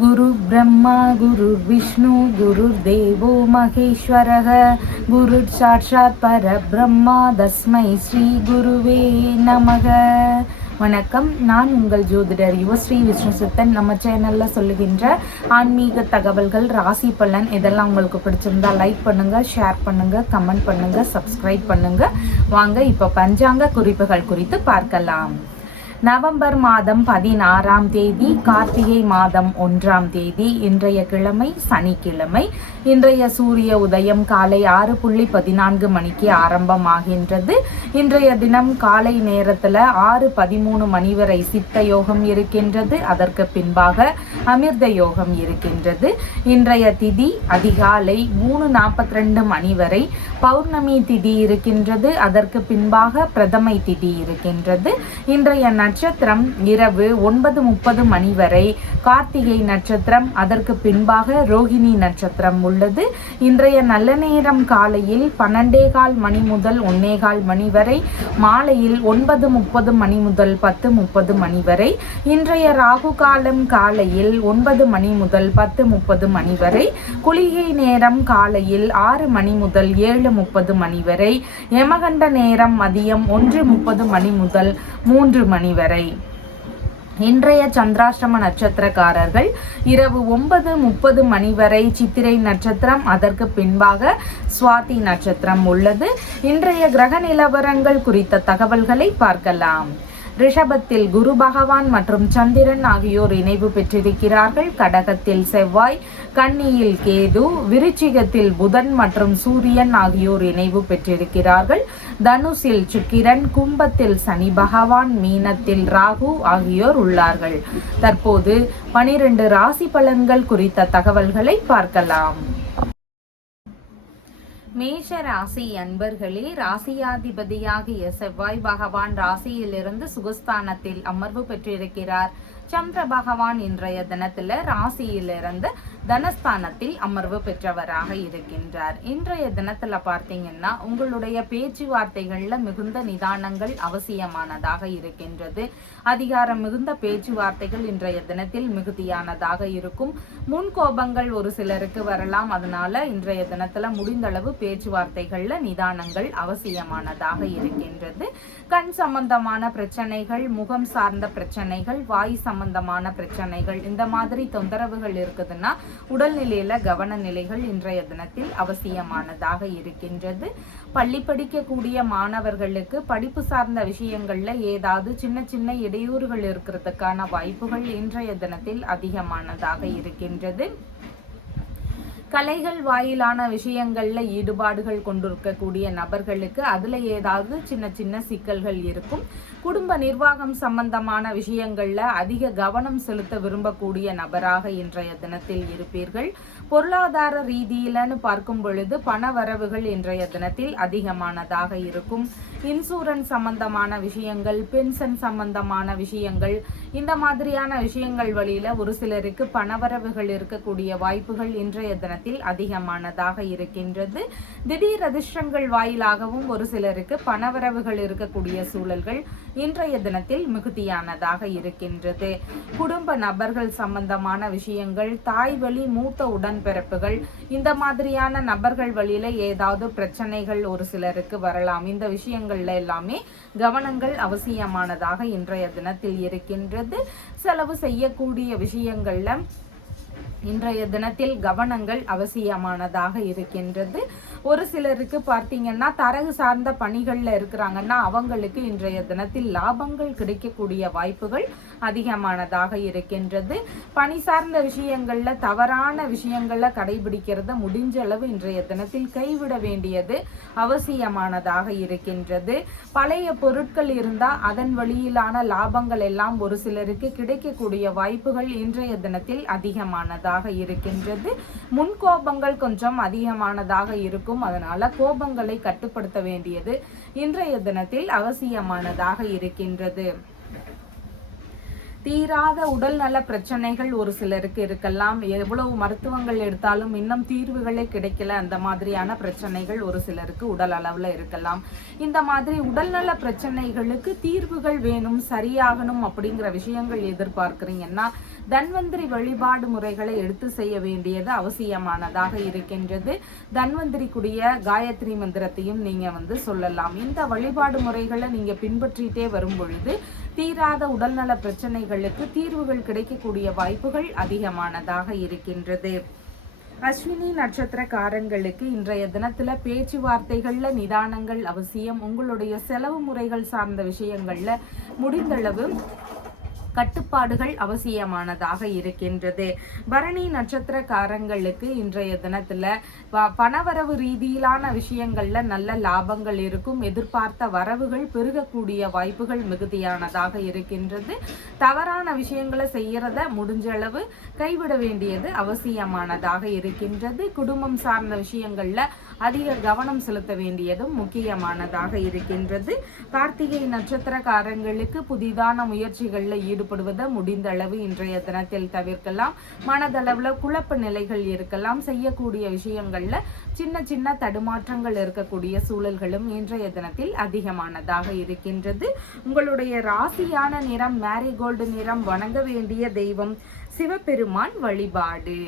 गुरु ब्रह्मा गुरु विष्णु गुरुर्देवो महेश्वरः गुरुर् साक्षात् परब्रह्मा तस्मै ஸ்ரீ குருவே நமக. வணக்கம். நான் உங்கள் ஜோதிடர் யுவஸ்ரீ விஷ்ணு சித்தன். நம்ம சேனலில் சொல்லுகின்ற ஆன்மீக தகவல்கள், ராசி பலன் இதெல்லாம் உங்களுக்கு பிடிச்சிருந்தா லைக் பண்ணுங்கள், ஷேர் பண்ணுங்கள், கமெண்ட் பண்ணுங்கள், சப்ஸ்கிரைப் பண்ணுங்கள். வாங்க இப்போ பஞ்சாங்க குறிப்புகள் குறித்து பார்க்கலாம். நவம்பர் மாதம் 16ஆம் தேதி, கார்த்திகை மாதம் 1ஆம் தேதி, இன்றைய கிழமை சனிக்கிழமை. இன்றைய சூரிய உதயம் காலை 6:14 மணிக்கு ஆரம்பமாகின்றது. இன்றைய தினம் காலை நேரத்தில் 6:13 மணி வரை சித்த யோகம் இருக்கின்றது. அதற்கு பின்பாக அமிர்த யோகம் இருக்கின்றது. இன்றைய திதி அதிகாலை 3:42 மணி வரை பௌர்ணமி திதி இருக்கின்றது. அதற்கு பின்பாக பிரதமை திதி இருக்கின்றது. இன்றைய நட்சத்திரம் இரவு 9:30 மணி வரை கார்த்திகை நட்சத்திரம். அதற்கு பின்பாக ரோகிணி நட்சத்திரம் உள்ளது. இன்றைய நல்ல நேரம் காலையில் 12:15 மணி முதல் 1:15 மணி வரை, மாலையில் 9:30 மணி முதல் 10:30 மணி வரை. இன்றைய ராகு காலம் காலையில் 9 மணி முதல் 10:30 மணி வரை. குளிகை நேரம் காலையில் 6 மணி முதல் 7:30 மணி வரை. யமகண்ட நேரம் மதியம் 1:30 மணி முதல் 3 மணி வரை. இன்றைய சந்திராஷ்டம நட்சத்திரக்காரர்கள் இரவு 9:30 மணி வரை சித்திரை நட்சத்திரம். அதற்கு பின்பாக சுவாதி நட்சத்திரம் உள்ளது. இன்றைய கிரக நிலவரங்கள் குறித்த தகவல்களை பார்க்கலாம். ரிஷபத்தில் குரு பகவான் மற்றும் சந்திரன் ஆகியோர் இணைவு பெற்றிருக்கிறார்கள். கடகத்தில் செவ்வாய், கன்னியில் கேது, விருச்சிகத்தில் புதன் மற்றும் சூரியன் ஆகியோர் இணைவு பெற்றிருக்கிறார்கள். தனுசில் சுக்கிரன், கும்பத்தில் சனி பகவான், மீனத்தில் ராகு ஆகியோர் உள்ளார்கள். தற்போது 12 ராசி பலன்கள் குறித்த தகவல்களை பார்க்கலாம். மேஷ ராசி அன்பர்களே, ராசியாதிபதியாகிய செவ்வாய் பகவான் ராசியிலிருந்து சுகஸ்தானத்தில் அமர்வு பெற்றிருக்கிறார். சந்திர பகவான் இன்றைய தினத்துல ராசியிலிருந்து தனஸ்தானத்தில் அமர்வு பெற்றவராக இருக்கின்றார். இன்றைய தினத்துல பார்த்தீங்கன்னா உங்களுடைய பேச்சுவார்த்தைகள்ல மிகுந்த நிதானங்கள் அவசியமானதாக இருக்கின்றது. அதிகாரம் மிகுந்த பேச்சுவார்த்தைகள் இன்றைய தினத்தில் மிகுதியானதாக இருக்கும். முன்கோபங்கள் ஒரு சிலருக்கு வரலாம். அதனால இன்றைய தினத்துல முடிந்தளவு பேச்சுவார்த்தைகள்ல நிதானங்கள் அவசியமானதாக இருக்கின்றது. கண் சம்பந்தமான பிரச்சனைகள், முகம் சார்ந்த பிரச்சனைகள், வாய் சம்பந்தமான பிரச்சனைகள், இந்த மாதிரி தொந்தரவுகள் இருக்குதுன்னா உடல்நிலையில கவன நிலைகள் இன்றைய தினத்தில் அவசியமானதாக இருக்கின்றது. பள்ளி படிக்கக்கூடிய மாணவர்களுக்கு படிப்பு சார்ந்த விஷயங்கள்ல ஏதாவது சின்ன சின்ன இடையூறுகள் இருக்கிறதுக்கான வாய்ப்புகள் இன்றைய தினத்தில் அதிகமானதாக இருக்கின்றது. கலைகள் வாயிலான விஷயங்கள்ல ஈடுபாடுகள் கொண்டிருக்கக்கூடிய நபர்களுக்கு அதுல ஏதாவது சின்ன சின்ன சிக்கல்கள் இருக்கும். குடும்ப நிர்வாகம் சம்பந்தமான விஷயங்கள்ல அதிக கவனம் செலுத்த விரும்பக்கூடிய நபராக இன்றைய தினத்தில் இருப்பீர்கள். பொருளாதார ரீதியிலன்னு பார்க்கும் பொழுது பண வரவுகள் இன்றைய தினத்தில் அதிகமானதாக இருக்கும். இன்சூரன்ஸ் சம்பந்தமான விஷயங்கள், பென்ஷன் சம்பந்தமான விஷயங்கள், இந்த மாதிரியான விஷயங்கள் வழியில ஒரு சிலருக்கு பணவரவுகள் இருக்கக்கூடிய வாய்ப்புகள் இன்றைய தினத்தில் அதிகமானதாக இருக்கின்றது. திடீர் அதிர்ஷ்டங்கள் வாயிலாகவும் ஒரு சிலருக்கு பணவரவுகள் இருக்கக்கூடிய சூழல்கள் இன்றைய தினத்தில் மிகுதியானதாக இருக்கின்றது. குடும்ப நபர்கள் சம்பந்தமான விஷயங்கள், தாய் வழி மூத்த உடன்பிறப்புகள், இந்த மாதிரியான நபர்கள் வழியில ஏதாவது பிரச்சனைகள் ஒரு சிலருக்கு வரலாம். இந்த விஷயங்கள்ல எல்லாமே கவனங்கள் அவசியமானதாக இன்றைய தினத்தில் இருக்கின்றது. செலவு செய்யக்கூடிய விஷயங்கள்ல இன்றைய தினத்தில் கவனங்கள் அவசியமானதாக இருக்கின்றது. ஒரு சிலருக்கு பார்த்தீங்கன்னா தரகு சார்ந்த பணிகள்ல இருக்கிறாங்கன்னா அவங்களுக்கு இன்றைய தினத்தில் லாபங்கள் கிடைக்கக்கூடிய வாய்ப்புகள் அதிகமானதாக இருக்கின்றது. பணி சார்ந்த விஷயங்கள்ல தவறான விஷயங்கள்ல கடைபிடிக்கிறத முடிஞ்ச அளவு இன்றைய தினத்தில் கைவிட வேண்டியது அவசியமானதாக இருக்கின்றது. பழைய பொருட்கள் இருந்தா அதன் வழியிலான லாபங்கள் எல்லாம் ஒரு சிலருக்கு கிடைக்கக்கூடிய வாய்ப்புகள் இன்றைய தினத்தில் அதிகமானதாக இருக்கின்றது. முன்கோபங்கள் கொஞ்சம் அதிகமானதாக இருக்கும். அதனால கோபங்களை கட்டுப்படுத்த வேண்டியது இன்றைய தினத்தில் அவசியமானதாக இருக்கின்றது. தீராத உடல் நல பிரச்சனைகள் ஒரு சிலருக்கு இருக்கலாம். எவ்வளவு மருத்துவங்கள் எடுத்தாலும் இன்னும் தீர்வுகளே கிடைக்கல. அந்த மாதிரியான பிரச்சனைகள் ஒரு சிலருக்கு உடல் அளவில் இருக்கலாம். இந்த மாதிரி உடல்நல பிரச்சனைகளுக்கு தீர்வுகள் வேணும், சரியாகணும் அப்படிங்கிற விஷயங்கள் எதிர்பார்க்குறீங்கன்னா தன்வந்திரி வழிபாடு முறைகளை எடுத்து செய்ய வேண்டியது அவசியமானதாக இருக்கின்றது. தன்வந்திரிக்குரிய காயத்ரி மந்திரத்தையும் நீங்க சொல்லலாம். இந்த வழிபாடு முறைகளை நீங்க பின்பற்றிட்டே வரும் பொழுது தீராத உடல்நல பிரச்சனைகளுக்கு தீர்வுகள் கிடைக்கக்கூடிய வாய்ப்புகள் அதிகமானதாக இருக்கின்றது. அஸ்வினி நட்சத்திரக்காரங்களுக்கு இன்றைய தினத்துல பேச்சுவார்த்தைகள்ல நிதானங்கள் அவசியம். உங்களுடைய செலவு முறைகள் சார்ந்த விஷயங்கள்ல முடிந்தளவு கட்டுப்பாடுகள் அவசியமானதாக இருக்கின்றது. பரணி நட்சத்திரக்காரங்களுக்கு இன்றைய தினத்துல பணவரவு ரீதியிலான விஷயங்கள்ல நல்ல லாபங்கள் இருக்கும். எதிர்பார்த்த வரவுகள் பெருகக்கூடிய வாய்ப்புகள் மிகுதியானதாக இருக்கின்றது. தவறான விஷயங்களை செய்யறத முடிஞ்சளவு கைவிட வேண்டியது அவசியமானதாக இருக்கின்றது. குடும்பம் சார்ந்த விஷயங்கள்ல அதிக கவனம் செலுத்த வேண்டியதும் முக்கியமானதாக இருக்கின்றது. கார்த்திகை நட்சத்திரக்காரங்களுக்கு புதிதான முயற்சிகள்ல ஈடுபடுவதை முடிந்த அளவு இன்றைய தினத்தில் தவிர்க்கலாம். மனதளவுல குழப்ப நிலைகள் இருக்கலாம். செய்யக்கூடிய விஷயங்கள்ல சின்ன சின்ன தடுமாற்றங்கள் இருக்கக்கூடிய சூழல்களும் இன்றைய தினத்தில் அதிகமானதாக இருக்கின்றது. உங்களுடைய ராசியான நிறம் மேரிகோல்டு நிறம். வணங்க வேண்டிய தெய்வம் சிவபெருமான் வழிபாடு.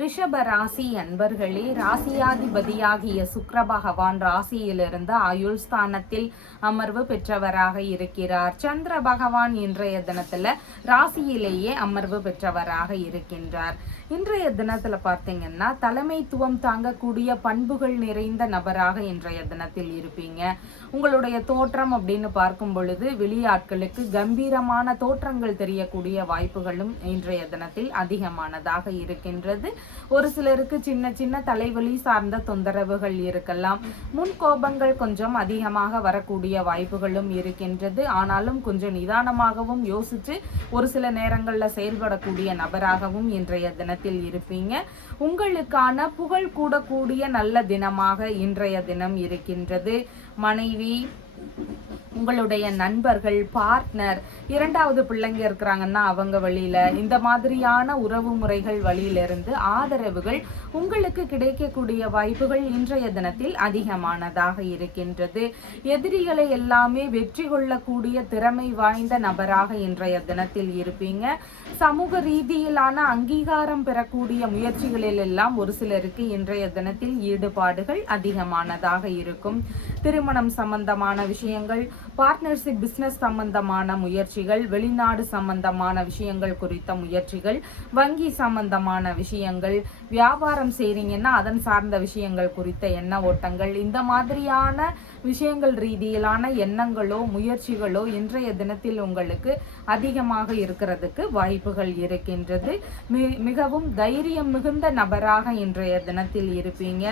ரிஷப ராசி அன்பர்களே, ராசியாதிபதியாகிய சுக்கிர பகவான் ராசியிலிருந்து ஆயுள் ஸ்தானத்தில் அமர்வு பெற்றவராக இருக்கிறார். சந்திர பகவான் இன்றைய தினத்துல ராசியிலேயே அமர்வு பெற்றவராக இருக்கின்றார். இன்றைய தினத்துல பார்த்தீங்கன்னா தலைமைத்துவம் தாங்கக்கூடிய பண்புகள் நிறைந்த நபராக இன்றைய தினத்தில் இருப்பீங்க. உங்களுடைய தோற்றம் அப்படின்னு பார்க்கும் பொழுது வெளியாட்களுக்கு கம்பீரமான தோற்றங்கள் தெரியக்கூடிய வாய்ப்புகளும் இன்றைய தினத்தில் அதிகமானதாக இருக்கின்றது. ஒரு சிலருக்கு சின்ன சின்ன தலைவலி சார்ந்த தொந்தரவுகள் இருக்கலாம். முன் கோபங்கள் கொஞ்சம் அதிகமாக வரக்கூடிய வாய்ப்புகளும் இருக்கின்றது. ஆனாலும் கொஞ்சம் நிதானமாகவும் யோசிச்சு ஒரு சில நேரங்கள்ல செயல்படக்கூடிய நபராகவும் இன்றைய தினத்தில் இருப்பீங்க. உங்களுக்கான புகழ் கூடக்கூடிய நல்ல தினமாக இன்றைய தினம் இருக்கின்றது. மனைவி, உங்களுடைய நண்பர்கள், பார்ட்னர், இரண்டாவது பிள்ளைங்க இருக்கிறாங்கன்னா அவங்க வழியில இந்த மாதிரியான உறவு முறைகள் வழியிலிருந்து ஆதரவுகள் உங்களுக்கு கிடைக்கக்கூடிய வாய்ப்புகள் இன்றைய தினத்தில் அதிகமானதாக இருக்கின்றது. எதிரிகளை எல்லாமே வெற்றி கொள்ளக்கூடிய திறமை வாய்ந்த நபராக இன்றைய தினத்தில் இருப்பீங்க. சமூக ரீதியிலான அங்கீகாரம் பெறக்கூடிய முயற்சிகளில் எல்லாம் ஒரு சிலருக்கு இன்றைய தினத்தில் ஈடுபாடுகள் அதிகமானதாக இருக்கும். திருமணம் சம்பந்தமான விஷயங்கள், பார்ட்னர்ஷிப், பிசினஸ் சம்பந்தமான முயற்சிகள், வெளிநாடு சம்பந்தமான விஷயங்கள் குறித்த முயற்சிகள், வங்கி சம்பந்தமான விஷயங்கள், வியாபாரம் செய்றீங்கன்னா அதன் சார்ந்த விஷயங்கள் குறித்த எண்ண ஓட்டங்கள், இந்த மாதிரியான விஷயங்கள் ரீதியிலான எண்ணங்களோ முயற்சிகளோ இன்றைய தினத்தில் உங்களுக்கு அதிகமாக இருக்கிறதுக்கு வாய்ப்புகள் இருக்கின்றது. மிகவும் தைரியம் மிகுந்த நபராக இன்றைய தினத்தில் இருப்பீங்க.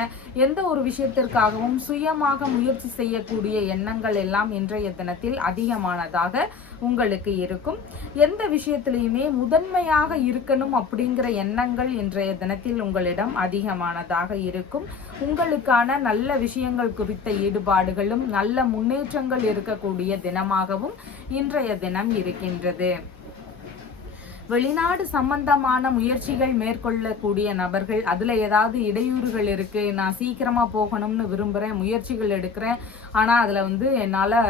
எந்த ஒரு விஷயத்திற்காகவும் சுயமாக முயற்சி செய்யக்கூடிய எண்ணங்கள் எல்லாம் இன்றைய தினத்தில் அதிகமானதாக உங்களுக்கு இருக்கும். எந்த விஷயத்திலையுமே முதன்மையாக இருக்கணும் அப்படிங்கிற எண்ணங்கள் இன்றைய தினத்தில் உங்களிடம் அதிகமானதாக இருக்கும். உங்களுக்கான நல்ல விஷயங்கள் குறித்த ஈடுபாடுகளும் நல்ல முன்னேற்றங்கள் இருக்கக்கூடிய தினமாகவும் இன்றைய தினம் இருக்கின்றது. வெளிநாடு சம்பந்தமான முயற்சிகள் மேற்கொள்ளக்கூடிய நபர்கள், அதுல ஏதாவது இடையூறுகள் இருக்கு, நான் சீக்கிரமா போகணும்னு விரும்புறேன், முயற்சிகள் எடுக்கிறேன், ஆனா அதுல என்னால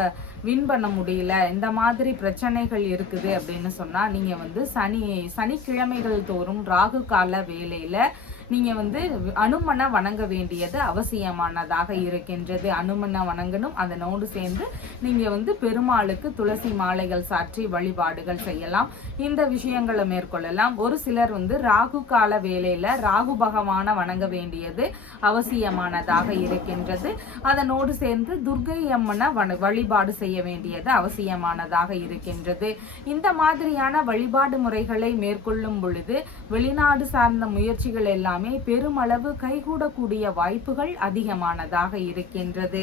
வின் பண்ண முடியல, இந்த மாதிரி பிரச்சனைகள் இருக்குது அப்படின்னு சொன்னா நீங்க சனிக்கிழமைகள் தோறும் ராகு கால வேளையில நீங்க அனுமனை வணங்க வேண்டியது அவசியமானதாக இருக்கின்றது. அனுமனை வணங்கணும். அதனோடு சேர்ந்து நீங்க பெருமாளுக்கு துளசி மாலைகள் சாற்றி வழிபாடுகள் செய்யலாம். இந்த விஷயங்களை மேற்கொள்ளலாம். ஒரு சிலர் ராகு கால வேளையில ராகு பகவான வணங்க வேண்டியது அவசியமானதாக இருக்கின்றது. அதனோடு சேர்ந்து துர்க்கை அம்மனை வழிபாடு செய்ய வேண்டியது அவசியமானதாக இருக்கின்றது. இந்த மாதிரியான வழிபாடு முறைகளை மேற்கொள்ளும் பொழுது வெளிநாடு சார்ந்த முயற்சிகள் எல்லாம் பெருமளவு கைகூடக்கூடிய வாய்ப்புகள் அதிகமானதாக இருக்கின்றது.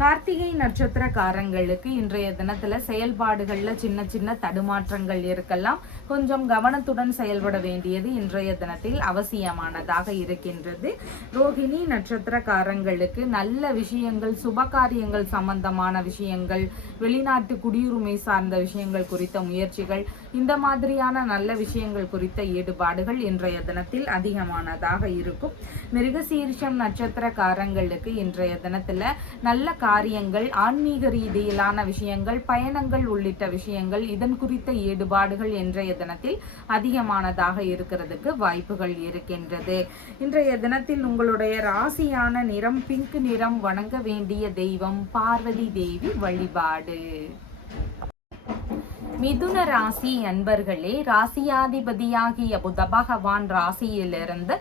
கார்த்திகை நட்சத்திரக்காரங்களுக்கு இன்றைய தினத்துல செயல்பாடுகள்ல சின்ன சின்ன தடுமாற்றங்கள் இருக்கலாம். கொஞ்சம் கவனத்துடன் செயல்பட வேண்டியது இன்றைய தினத்தில் அவசியமானதாக இருக்கின்றது. ரோகிணி நட்சத்திரக்காரங்களுக்கு நல்ல விஷயங்கள், சுபகாரியங்கள் சம்பந்தமான விஷயங்கள், வெளிநாட்டு குடியுரிமை சார்ந்த விஷயங்கள் குறித்த முயற்சிகள், இந்த மாதிரியான நல்ல விஷயங்கள் குறித்த ஈடுபாடுகள் இன்றைய தினத்தில் அதிகமானதாக இருக்கும். மிருகசீரிஷம் நட்சத்திரக்காரங்களுக்கு இன்றைய தினத்துல நல்ல காரியங்கள், ஆன்மீக ரீதியிலான விஷயங்கள், பயணங்கள் உள்ளிட்ட விஷயங்கள், இதன் குறித்த ஈடுபாடுகள் இன்றைய தினத்தில் அதிகமானதாக இருக்கிறதுக்கு வாய்ப்புகள் இருக்கின்றது. இன்றைய தினத்தில் உங்களுடைய ராசியான நிறம் பிங்க் நிறம். வணங்க வேண்டிய தெய்வம் பார்வதி தேவி வழிபாடு. மிதுன ராசி அன்பர்களே, ராசியாதிபதியாகிய புத பகவான் ராசியிலிருந்து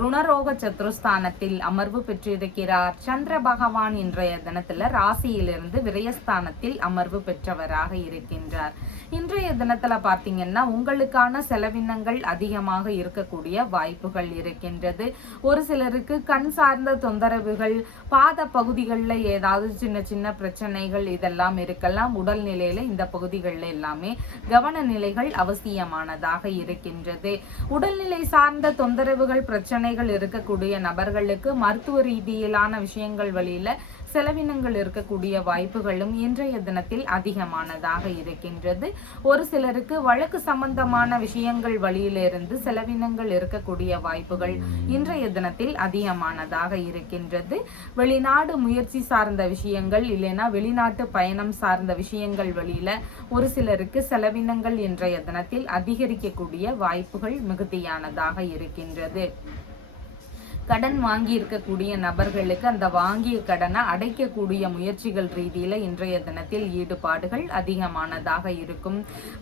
ருணரோக சத்ருஸ்தானத்தில் அமர்வு பெற்றிருக்கிறார். சந்திர பகவான் இன்றைய தினத்துல ராசியிலிருந்து விரயஸ்தானத்தில் அமர்வு பெற்றவராக இருக்கின்றார். இன்றைய தினத்துல பார்த்தீங்கன்னா உங்களுக்கான செலவினங்கள் அதிகமாக இருக்கக்கூடிய வாய்ப்புகள் இருக்கின்றது. ஒரு சிலருக்கு கண் சார்ந்த தொந்தரவுகள், பாத பகுதிகளில் ஏதாவது சின்ன சின்ன பிரச்சனைகள் இதெல்லாம் இருக்கலாம். உடல்நிலையில இந்த பகுதிகளில் எல்லாமே கவன நிலைகள் அவசியமானதாக இருக்கின்றது. உடல்நிலை சார்ந்த தொந்தரவுகள், பிரச்சனைகள் இருக்கக்கூடிய நபர்களுக்கு மருத்துவ ரீதியிலான விஷயங்கள் வழியில செலவினங்கள் இருக்கக்கூடிய வாய்ப்புகளும் இன்றைய தினத்தில் அதிகமானதாக இருக்கின்றது. ஒரு சிலருக்கு வழக்கு சம்பந்தமான விஷயங்கள் வழியிலிருந்து செலவினங்கள் இருக்கக்கூடிய வாய்ப்புகள் இன்றைய தினத்தில் அதிகமானதாக இருக்கின்றது. வெளிநாடு முயற்சி சார்ந்த விஷயங்கள், இல்லைன்னா வெளிநாட்டு பயணம் சார்ந்த விஷயங்கள் வழியில ஒரு சிலருக்கு செலவினங்கள் இன்றைய தினத்தில் அதிகரிக்கக்கூடிய வாய்ப்புகள் மிகுதியானதாக இருக்கின்றது. கடன் வாங்கி இருக்கக்கூடிய நபர்களுக்கு அந்த வாங்கிய கடனை அடைக்கக்கூடிய முயற்சிகள் ரீதியில இன்றைய தினத்தில் ஈடுபாடுகள் அதிகமானதாக இருக்கும்.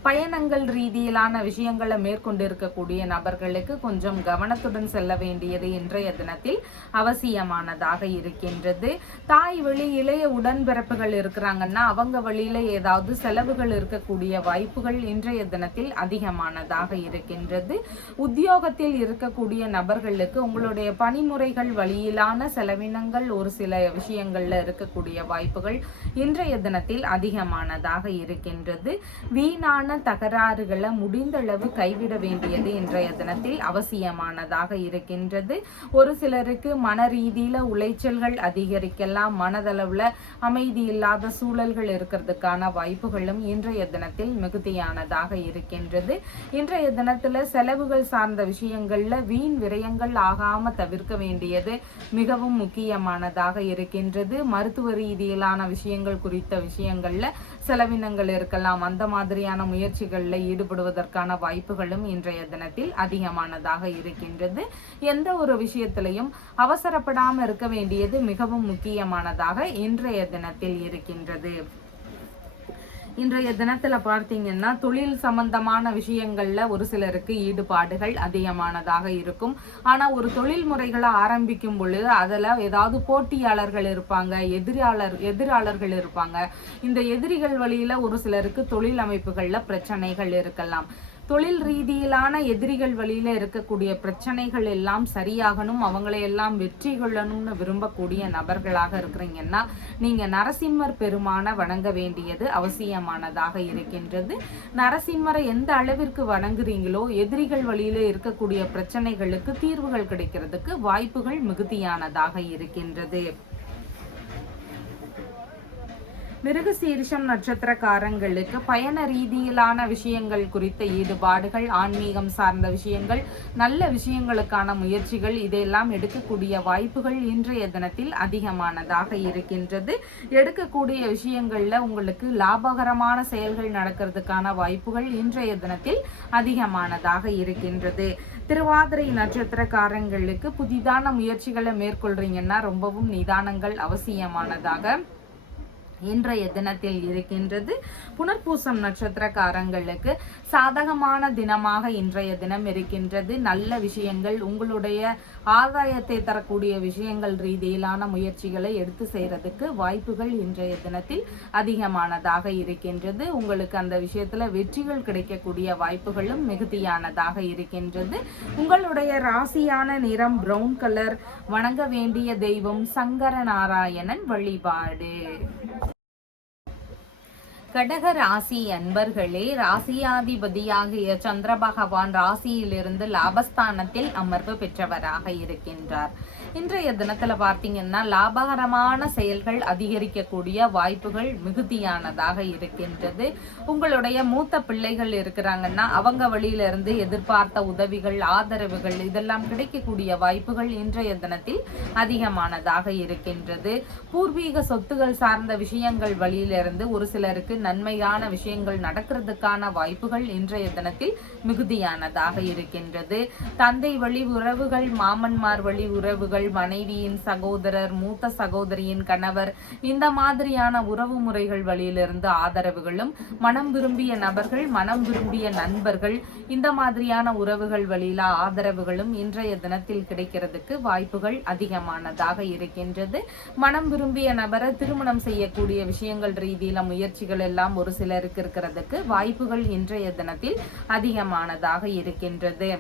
பயணங்கள் ரீதியிலான விஷயங்களை மேற்கொண்டு இருக்கக்கூடிய நபர்களுக்கு கொஞ்சம் கவனத்துடன் செல்ல வேண்டியது இன்றைய தினத்தில் அவசியமானதாக இருக்கின்றது. தாய் வழி இளைய உடன்பிறப்புகள் இருக்கிறாங்கன்னா அவங்க வழியில ஏதாவது செலவுகள் இருக்கக்கூடிய வாய்ப்புகள் இன்றைய தினத்தில் அதிகமானதாக இருக்கின்றது. உத்தியோகத்தில் இருக்கக்கூடிய நபர்களுக்கு உங்களுடைய பணிமுறைகள் வழியிலான செலவினங்கள் ஒரு சில விஷயங்கள்ல இருக்கக்கூடிய வாய்ப்புகள் இன்றைய தினத்தில் அதிகமானதாக இருக்கின்றது. வீணான தகராறுகளை முடிந்தளவு கைவிட வேண்டியது இன்றைய தினத்தில் அவசியமானதாக இருக்கின்றது. ஒரு சிலருக்கு மன ரீதியில உளைச்சல்கள் அதிகரிக்கலாம். மனதளவுல அமைதி இல்லாத சூழல்கள் இருக்கிறதுக்கான வாய்ப்புகளும் இன்றைய தினத்தில் மிகுதியானதாக இருக்கின்றது. இன்றைய தினத்துல செலவுகள் சார்ந்த விஷயங்கள்ல வீண் விரயங்கள் ஆகாம தவிர்க்க வேண்டியது மிகவும் முக்கியமானதாக இருக்கின்றது. மருத்துவ ரீதியிலான விஷயங்கள் குறித்த விஷயங்கள்ல செலவினங்கள் இருக்கலாம். அந்த மாதிரியான முயற்சிகள்ல ஈடுபடுவதற்கான வாய்ப்புகளும் இன்றைய தினத்தில் அதிகமானதாக இருக்கின்றது. எந்த ஒரு விஷயத்திலையும் அவசரப்படாம இருக்க வேண்டியது மிகவும் முக்கியமானதாக இன்றைய தினத்தில் இருக்கின்றது. இன்றைய தினத்துல பார்த்தீங்கன்னா தொழில் சம்பந்தமான விஷயங்கள்ல ஒரு சிலருக்கு ஈடுபாடுகள் அதிகமானதாக இருக்கும். ஆனா ஒரு தொழில் முறைகளை ஆரம்பிக்கும் பொழுது அதுல ஏதாவது போட்டியாளர்கள் இருப்பாங்க, எதிராளர்கள் இருப்பாங்க. இந்த எதிரிகள் வழியில ஒரு சிலருக்கு தொழில் அமைப்புகள்ல பிரச்சனைகள் இருக்கலாம். தொழில் ரீதியிலான எதிரிகள் வழியில இருக்கக்கூடிய பிரச்சனைகள் எல்லாம் சரியாகணும், அவங்களை எல்லாம் வெற்றி கொள்ளணும்னு விரும்பக்கூடிய நபர்களாக இருக்கிறீங்கன்னா நீங்க நரசிம்மர் பெருமான வணங்க வேண்டியது அவசியமானதாக இருக்கின்றது. நரசிம்மரை எந்த அளவிற்கு வணங்குறீங்களோ எதிரிகள் வழியில இருக்கக்கூடிய பிரச்சனைகளுக்கு தீர்வுகள் கிடைக்கிறதுக்கு வாய்ப்புகள் மிகுதியானதாக இருக்கின்றது. மிருகசீரிஷம் நட்சத்திரக்காரங்களுக்கு பயண ரீதியிலான விஷயங்கள் குறித்த ஈடுபாடுகள், ஆன்மீகம் சார்ந்த விஷயங்கள், நல்ல விஷயங்களுக்கான முயற்சிகள் இதையெல்லாம் எடுக்கக்கூடிய வாய்ப்புகள் இன்றைய தினத்தில் அதிகமானதாக இருக்கின்றது. எடுக்கக்கூடிய விஷயங்கள்ல உங்களுக்கு லாபகரமான செயல்கள் நடக்கிறதுக்கான வாய்ப்புகள் இன்றைய தினத்தில் அதிகமானதாக இருக்கின்றது. திருவாதிரை நட்சத்திரக்காரங்களுக்கு புதிதான முயற்சிகளை மேற்கொள்றீங்கன்னா ரொம்பவும் நிதானங்கள் அவசியமானதாக இன்றைய தினத்தில் இருக்கின்றது. புனர்பூசம் நட்சத்திரக்காரங்களுக்கு சாதகமான தினமாக இன்றைய தினம் இருக்கின்றது. நல்ல விஷயங்கள், உங்களுடைய ஆதாயத்தை தரக்கூடிய விஷயங்கள் ரீதியிலான முயற்சிகளை எடுத்து செய்யறதுக்கு வாய்ப்புகள் இன்றைய தினத்தில் அதிகமானதாக இருக்கின்றது. உங்களுக்கு அந்த விஷயத்துல வெற்றிகள் கிடைக்கக்கூடிய வாய்ப்புகளும் மிகுதியானதாக இருக்கின்றது. உங்களுடைய ராசியான நிறம் பிரவுன் கலர். வணங்க வேண்டிய தெய்வம் சங்கர நாராயணன் வழிபாடு. கடக ராசி அன்பர்களே, ராசியாதிபதியாகிய சந்திர பகவான் ராசியிலிருந்து லாபஸ்தானத்தில் அமர்வு பெற்றவராக இருக்கின்றார். இன்றைய தினத்துல பார்த்தீங்கன்னா லாபகரமான செயல்கள் அதிகரிக்கக்கூடிய வாய்ப்புகள் மிகுதியானதாக இருக்கின்றது. உங்களுடைய மூத்த பிள்ளைகள் இருக்கிறாங்கன்னா அவங்க வழியிலிருந்து எதிர்பார்த்த உதவிகள், ஆதரவுகள் இதெல்லாம் கிடைக்கக்கூடிய வாய்ப்புகள் இன்றைய தினத்தில் அதிகமானதாக இருக்கின்றது. பூர்வீக சொத்துகள் சார்ந்த விஷயங்கள் வழியிலிருந்து ஒரு சிலருக்கு நன்மையான விஷயங்கள் நடக்கிறதுக்கான வாய்ப்புகள் இன்றைய தினத்தில் மிகுதியானதாக இருக்கின்றது. தந்தை வழி உறவுகள், மாமன்மார் வழி உறவுகள், மனைவியின் சகோதரர், மூத்த சகோதரியின் கணவர், இந்த மாதிரியான உறவு முறைகள் வழியிலிருந்து ஆதரவுகளும், மனம் விரும்பிய நபர்கள், மனம் விரும்பிய நண்பர்கள், இந்த மாதிரியான உறவுகள் வழியில ஆதரவுகளும் இன்றைய தினத்தில் கிடைக்கிறதுக்கு வாய்ப்புகள் அதிகமானதாக இருக்கின்றது. மனம் விரும்பிய நபரை திருமணம் செய்யக்கூடிய விஷயங்கள் ரீதியில முயற்சிகள் எல்லாம் ஒரு சிலருக்கு இருக்கிறதுக்கு வாய்ப்புகள் இன்றைய தினத்தில் அதிகமானதாக இருக்கின்றது.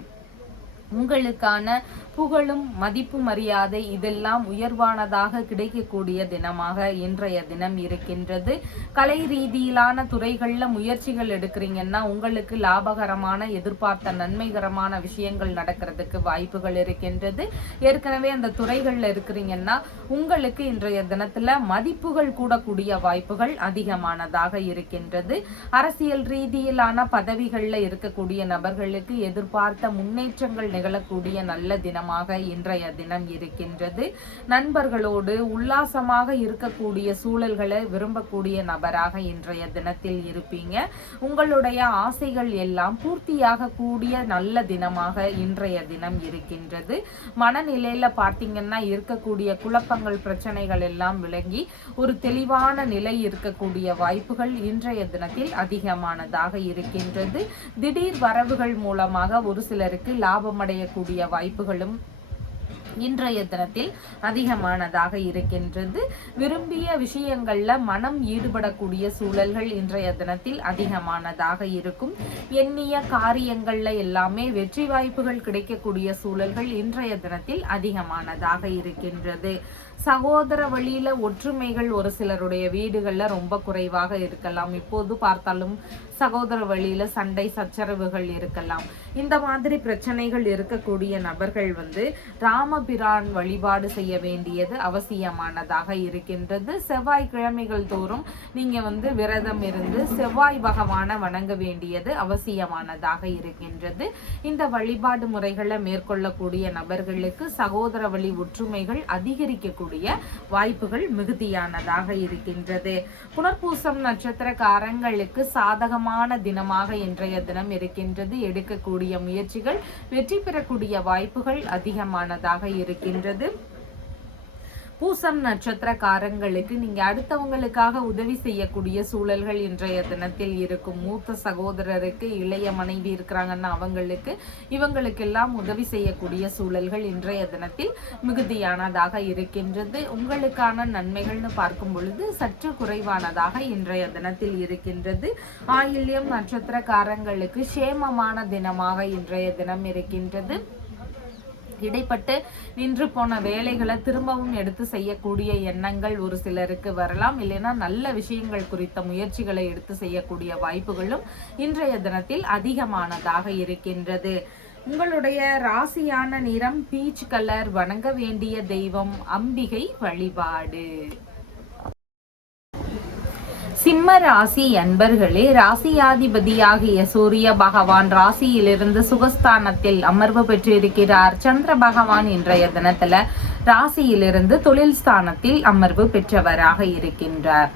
உங்களுக்கான புகழும் மதிப்பு மரியாதை இதெல்லாம் உயர்வானதாக கிடைக்கக்கூடிய தினமாக இன்றைய தினம் இருக்கின்றது. கலை ரீதியிலான துறைகள்ல முயற்சிகள் எடுக்கிறீங்கன்னா உங்களுக்கு லாபகரமான, எதிர்பார்த்த நன்மைகரமான விஷயங்கள் நடக்கிறதுக்கு வாய்ப்புகள் இருக்கின்றது. ஏற்கனவே அந்த துறைகள்ல இருக்கிறீங்கன்னா உங்களுக்கு இன்றைய தினத்துல மதிப்புகள் கூடக்கூடிய வாய்ப்புகள் அதிகமானதாக இருக்கின்றது. அரசியல் ரீதியிலான பதவிகள்ல இருக்கக்கூடிய நபர்களுக்கு எதிர்பார்த்த முன்னேற்றங்கள் நிகழக்கூடிய நல்ல தினமாக இன்றைய தினம் இருக்கின்றது. நண்பர்களோடு உல்லாசமாக இருக்கக்கூடிய சூழல்களை விரும்பக்கூடிய நபராக இன்றைய தினத்தில் இருப்பீங்க. உங்களுடைய ஆசைகள் எல்லாம் பூர்த்தியாக கூடிய நல்ல தினமாக இன்றைய தினம் இருக்கின்றது. மனநிலையில பார்த்தீங்கன்னா இருக்கக்கூடிய குழப்பங்கள், பிரச்சனைகள் எல்லாம் விளங்கி ஒரு தெளிவான நிலை இருக்கக்கூடிய வாய்ப்புகள் இன்றைய தினத்தில் அதிகமானதாக இருக்கின்றது. திடீர் வரவுகள் மூலமாக ஒரு சிலருக்கு லாபமடைய கூடிய வாய்ப்புகளும் இன்றைய தினத்தில் அதிகமானதாக இருக்கின்றது. விரும்பிய விஷயங்கள்ல மனம் ஈடுபடக்கூடிய சூழல்கள் இன்றைய தினத்தில் அதிகமானதாக இருக்கும். எண்ணிய காரியங்கள்ல எல்லாமே வெற்றி வாய்ப்புகள் கிடைக்கக்கூடிய சூழல்கள் இன்றைய தினத்தில் அதிகமானதாக இருக்கின்றது. சகோதர வழியில ஒற்றுமைகள் ஒரு சிலருடைய வீடுகள்ல ரொம்ப குறைவாக இருக்கலாம். இப்போது பார்த்தாலும் சகோதர வழியில சண்டை சச்சரவுகள் இருக்கலாம். இந்த மாதிரி பிரச்சனைகள் இருக்கக்கூடிய நபர்கள் ராமபிரான் வழிபாடு செய்ய வேண்டியது அவசியமானதாக இருக்கின்றது. செவ்வாய்க்கிழமைகள் தோறும் நீங்க விரதம் இருந்து செவ்வாய் பகவானை வணங்க வேண்டியது அவசியமானதாக இருக்கின்றது. இந்த வழிபாடு முறைகளை மேற்கொள்ளக்கூடிய நபர்களுக்கு சகோதர வழி ஒற்றுமைகள் அதிகரிக்கக்கூடிய வாய்ப்புகள் மிகுதியானதாக இருக்கின்றது. புனர்பூசம் நட்சத்திரக்காரங்களுக்கு சாதகமான தினமாக இன்றைய தினம் இருக்கின்றது. எடுக்கக்கூடிய முயற்சிகள் வெற்றி பெறக்கூடிய வாய்ப்புகள் அதிகமானதாக இருக்கின்றது. பூசம் நட்சத்திரக்காரங்களுக்கு நீங்க அடுத்தவங்களுக்காக உதவி செய்யக்கூடிய சூழல்கள் இன்றைய தினத்தில் இருக்கும். மூத்த சகோதரருக்கு இளைய மனைவி இருக்கிறாங்கன்னா இவங்களுக்கெல்லாம் உதவி செய்யக்கூடிய சூழல்கள் இன்றைய தினத்தில் மிகுதியானதாக இருக்கின்றது. உங்களுக்கான நன்மைகள்னு பார்க்கும் பொழுது சற்று குறைவானதாக இன்றைய தினத்தில் இருக்கின்றது. ஆயில்யம் நட்சத்திரக்காரங்களுக்கு சேமமான தினமாக இன்றைய தினம் இருக்கின்றது. இடைப்பட்டு நின்று போன வேலைகளை திரும்பவும் எடுத்து செய்யக்கூடிய எண்ணங்கள் ஒரு சிலருக்கு வரலாம். இல்லைன்னா நல்ல விஷயங்கள் குறித்த முயற்சிகளை எடுத்து செய்யக்கூடிய வாய்ப்புகளும் இன்றைய தினத்தில் அதிகமானதாக இருக்கின்றது. உங்களுடைய ராசியான நிறம் பீச் கலர். வணங்க வேண்டிய தெய்வம் அம்பிகை வழிபாடு. சிம்ம ராசி அன்பர்களே, ராசியாதிபதியாகிய சூரிய பகவான் ராசியிலிருந்து சுகஸ்தானத்தில் அமர்வு பெற்றிருக்கிறார். சந்திர பகவான் இன்றைய தினத்துல ராசியிலிருந்து தொழில் ஸ்தானத்தில் அமர்வு பெற்றவராக இருக்கின்றார்.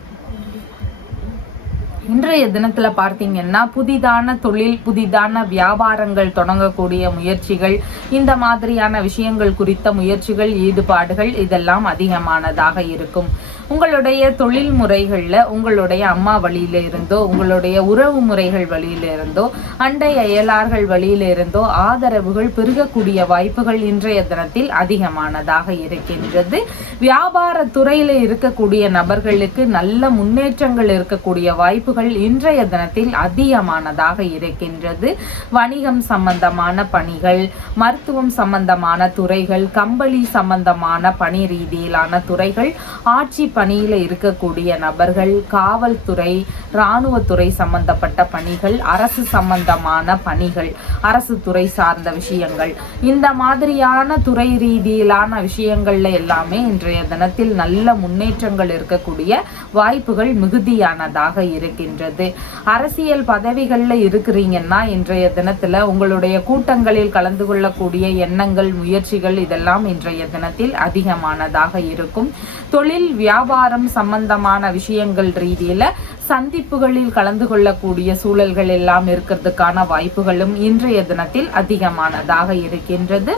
இன்றைய தினத்துல பார்த்தீங்கன்னா புதிதான தொழில், புதிதான வியாபாரங்கள் தொடங்கக்கூடிய முயற்சிகள், இந்த மாதிரியான விஷயங்கள் குறித்த முயற்சிகள், ஈடுபாடுகள் இதெல்லாம் அதிகமானதாக இருக்கும். உங்களுடைய தொழில் முறைகளில் உங்களுடைய அம்மா வழியில இருந்தோ, உங்களுடைய உறவு முறைகள் வழியில இருந்தோ, அண்டை அயலார்கள் வழியில இருந்தோ ஆதரவுகள் பெருகக்கூடிய வாய்ப்புகள் இன்றைய தினத்தில் அதிகமானதாக இருக்கின்றது. வியாபார துறையில இருக்கக்கூடிய நபர்களுக்கு நல்ல முன்னேற்றங்கள் இருக்கக்கூடிய வாய்ப்புகள் இன்றைய தினத்தில் அதிகமானதாக இருக்கின்றது. வணிகம் சம்பந்தமான பணிகள், மருத்துவம் சம்பந்தமான துறைகள், கம்பளி சம்பந்தமான பணி ரீதியிலான துறைகள், ஆட்சி பணியில இருக்கக்கூடிய நபர்கள், காவல்துறை, இராணுவத்துறை சம்பந்தப்பட்ட பணிகள், அரசு சம்பந்தமான பணிகள், அரசு துறை சார்ந்த விஷயங்கள், இந்த மாதிரியான துறை ரீதியிலான விஷயங்கள்ல எல்லாமே இன்றைய தினத்தில் நல்ல முன்னேற்றங்கள் இருக்கக்கூடிய வாய்ப்புகள் மிகுதியானதாக இருக்கின்றது. அரசியல் பதவிகள்ல இருக்கிறீங்கன்னா இன்றைய தினத்துல உங்களுடைய கூட்டங்களில் கலந்து கொள்ளக்கூடிய எண்ணங்கள், முயற்சிகள் இதெல்லாம் இன்றைய தினத்தில் அதிகமானதாக இருக்கும். தொழில் வியாபாரம் சம்பந்தமான விஷயங்கள் ரீதியில சந்திப்புகளில் கலந்து கொள்ளக்கூடிய சூழல்கள் எல்லாம் இருக்கிறதுக்கான வாய்ப்புகளும் இன்றைய தினத்தில் அதிகமானதாக இருக்கின்றது.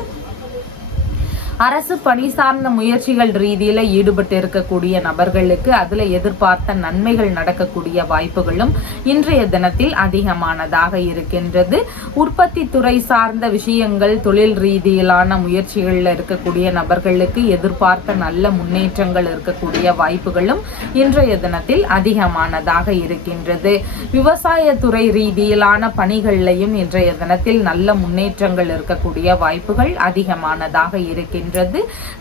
அரசு பணி சார்ந்த முயற்சிகள் ரீதியில ஈடுபட்டு இருக்கக்கூடிய நபர்களுக்கு அதுல எதிர்பார்த்த நன்மைகள் நடக்கக்கூடிய வாய்ப்புகளும் இன்றைய தினத்தில் அதிகமானதாக இருக்கின்றது. உற்பத்தி துறை சார்ந்த விஷயங்கள், தொழில் ரீதியிலான முயற்சிகள்ல இருக்கக்கூடிய நபர்களுக்கு எதிர்பார்த்த நல்ல முன்னேற்றங்கள் இருக்கக்கூடிய வாய்ப்புகளும் இன்றைய தினத்தில் அதிகமானதாக இருக்கின்றது. விவசாய துறை ரீதியிலான பணிகள்லையும் இன்றைய தினத்தில் நல்ல முன்னேற்றங்கள் இருக்கக்கூடிய வாய்ப்புகள் அதிகமானதாக இருக்கின்றது.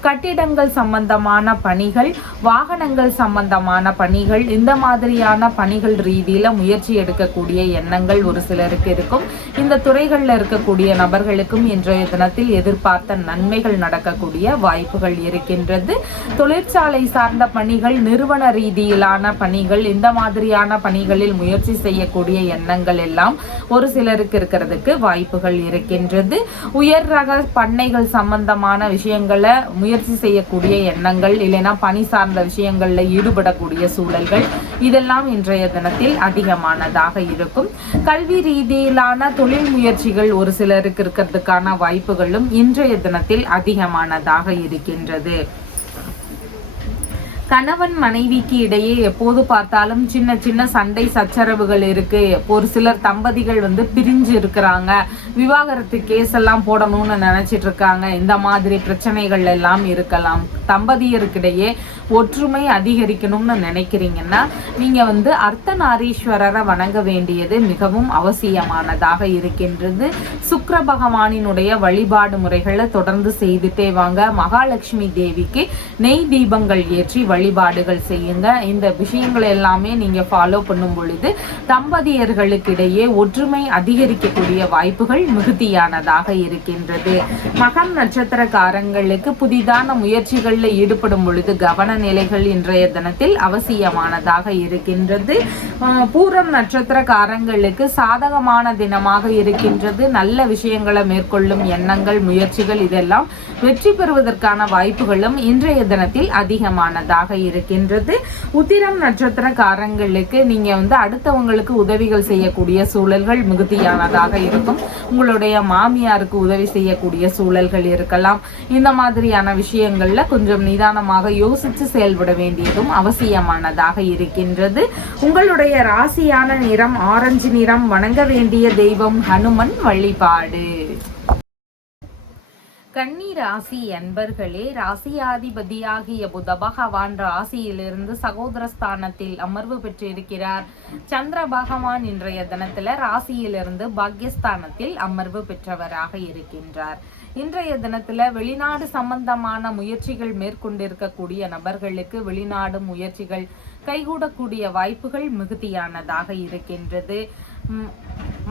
கட்டிடங்கள் சம்பந்தமான பணிகள், வாகனங்கள் சம்பந்தமான பணிகள், இந்த மாதிரியான பணிகள் ரீதியில முயற்சி எடுக்கக்கூடிய எண்ணங்கள் ஒரு சிலருக்கு இருக்கும். இந்த துறைகள்ல இருக்கக்கூடிய நபர்களுக்கும் இன்றைய தினத்தில் எதிர்பார்த்த நன்மைகள் நடக்கக்கூடிய வாய்ப்புகள் இருக்கின்றது. தொழிற்சாலை சார்ந்த பணிகள், நிறுவன ரீதியிலான பணிகள், இந்த மாதிரியான பணிகளில் முயற்சி செய்யக்கூடிய எண்ணங்கள் எல்லாம் ஒரு சிலருக்கு இருக்கிறதுக்கு வாய்ப்புகள் இருக்கின்றது. உயர் ரக பண்ணைகள் சம்பந்தமான விஷயங்களை முயற்சி செய்யக்கூடிய எண்ணங்கள், இல்லைன்னா பணி சார்ந்த விஷயங்கள்ல ஈடுபடக்கூடிய சூழல்கள் இதெல்லாம் இன்றைய தினத்தில் அதிகமானதாக இருக்கும். கல்வி ரீதியிலான தொழில் முயற்சிகள் ஒரு சிலருக்கு இருக்கிறதுக்கான வாய்ப்புகளும் இன்றைய தினத்தில் அதிகமானதாக இருக்கின்றது. கணவன் மனைவிக்கு இடையே எப்போது பார்த்தாலும் சின்ன சின்ன சண்டை சச்சரவுகள் இருக்கு. ஒரு சிலர் தம்பதிகள் பிரிஞ்சு இருக்கிறாங்க, விவாகரத்து கேஸ் எல்லாம் போடணும்னு நினைச்சிட்டு இருக்காங்க. இந்த மாதிரி பிரச்சனைகள் எல்லாம் இருக்கலாம். தம்பதியருக்கிடையே ஒற்றுமை அதிகரிக்கணும்னு நினைக்கிறீங்கன்னா நீங்க அர்த்தநாரீஸ்வரரை வணங்க வேண்டியது மிகவும் அவசியமானதாக இருக்கின்றது. சுக்கிர பகவானினுடைய வழிபாடு முறைகளை தொடர்ந்து செய்துட்டே வாங்க. மகாலட்சுமி தேவிக்கு நெய் தீபங்கள் ஏற்றி வழிபாடுகள் செய்யுங்க. இந்த விஷயங்கள் எல்லாமே நீங்க ஃபாலோ பண்ணும் பொழுது தம்பதியர்களுக்கு இடையே ஒற்றுமை அதிகரிக்கக்கூடிய வாய்ப்புகள் மிகுதியானதாக இருக்கின்றது. மகம் நட்சத்திரக்காரங்களுக்கு புதிதான முயற்சிகள்ல ஈடுபடும் பொழுது கவன நிலைகள் இன்றைய தினத்தில் அவசியமானதாக இருக்கின்றது. பூரம் நட்சத்திரக்காரங்களுக்கு சாதகமான தினமாக இருக்கின்றது. நல்ல விஷயங்களை மேற்கொள்ளும் எண்ணங்கள், முயற்சிகள் இதெல்லாம் வெற்றி பெறுவதற்கான வாய்ப்புகளும் இன்றைய தினத்தில் அதிகமானதாக இருக்கின்றது. உத்திரம் நட்சத்திரக்காரங்களுக்கு நீங்க அடுத்தவங்களுக்கு உதவிகள் செய்யக்கூடிய சூழல்கள் மிகுதியானதாக இருக்கும். உங்களுடைய மாமியாருக்கு உதவி செய்யக்கூடிய சூழல்கள் இருக்கலாம். இந்த மாதிரியான விஷயங்கள்ல கொஞ்சம் நிதானமாக யோசிச்சு செயல்பட வேண்டியதும் அவசியமானதாக இருக்கின்றது. உங்களுடைய ராசியான நிறம் ஆரஞ்சு நிறம். வணங்க வேண்டிய தெய்வம் ஹனுமன் வழிபாடு. கன்னி ராசி அன்பர்களே, ராசியாதிபதியாகிய புத பகவான் ராசியிலிருந்து சகோதரஸ்தானத்தில் அமர்வு பெற்றிருக்கிறார். சந்திர பகவான் இன்றைய தினத்துல ராசியிலிருந்து பாக்யஸ்தானத்தில் அமர்வு பெற்றவராக இருக்கின்றார். இன்றைய தினத்துல வெளிநாடு சம்பந்தமான முயற்சிகள் மேற்கொண்டிருக்கக்கூடிய நபர்களுக்கு வெளிநாடு முயற்சிகள் கைகூடக்கூடிய வாய்ப்புகள் மிகுதியானதாக இருக்கின்றது.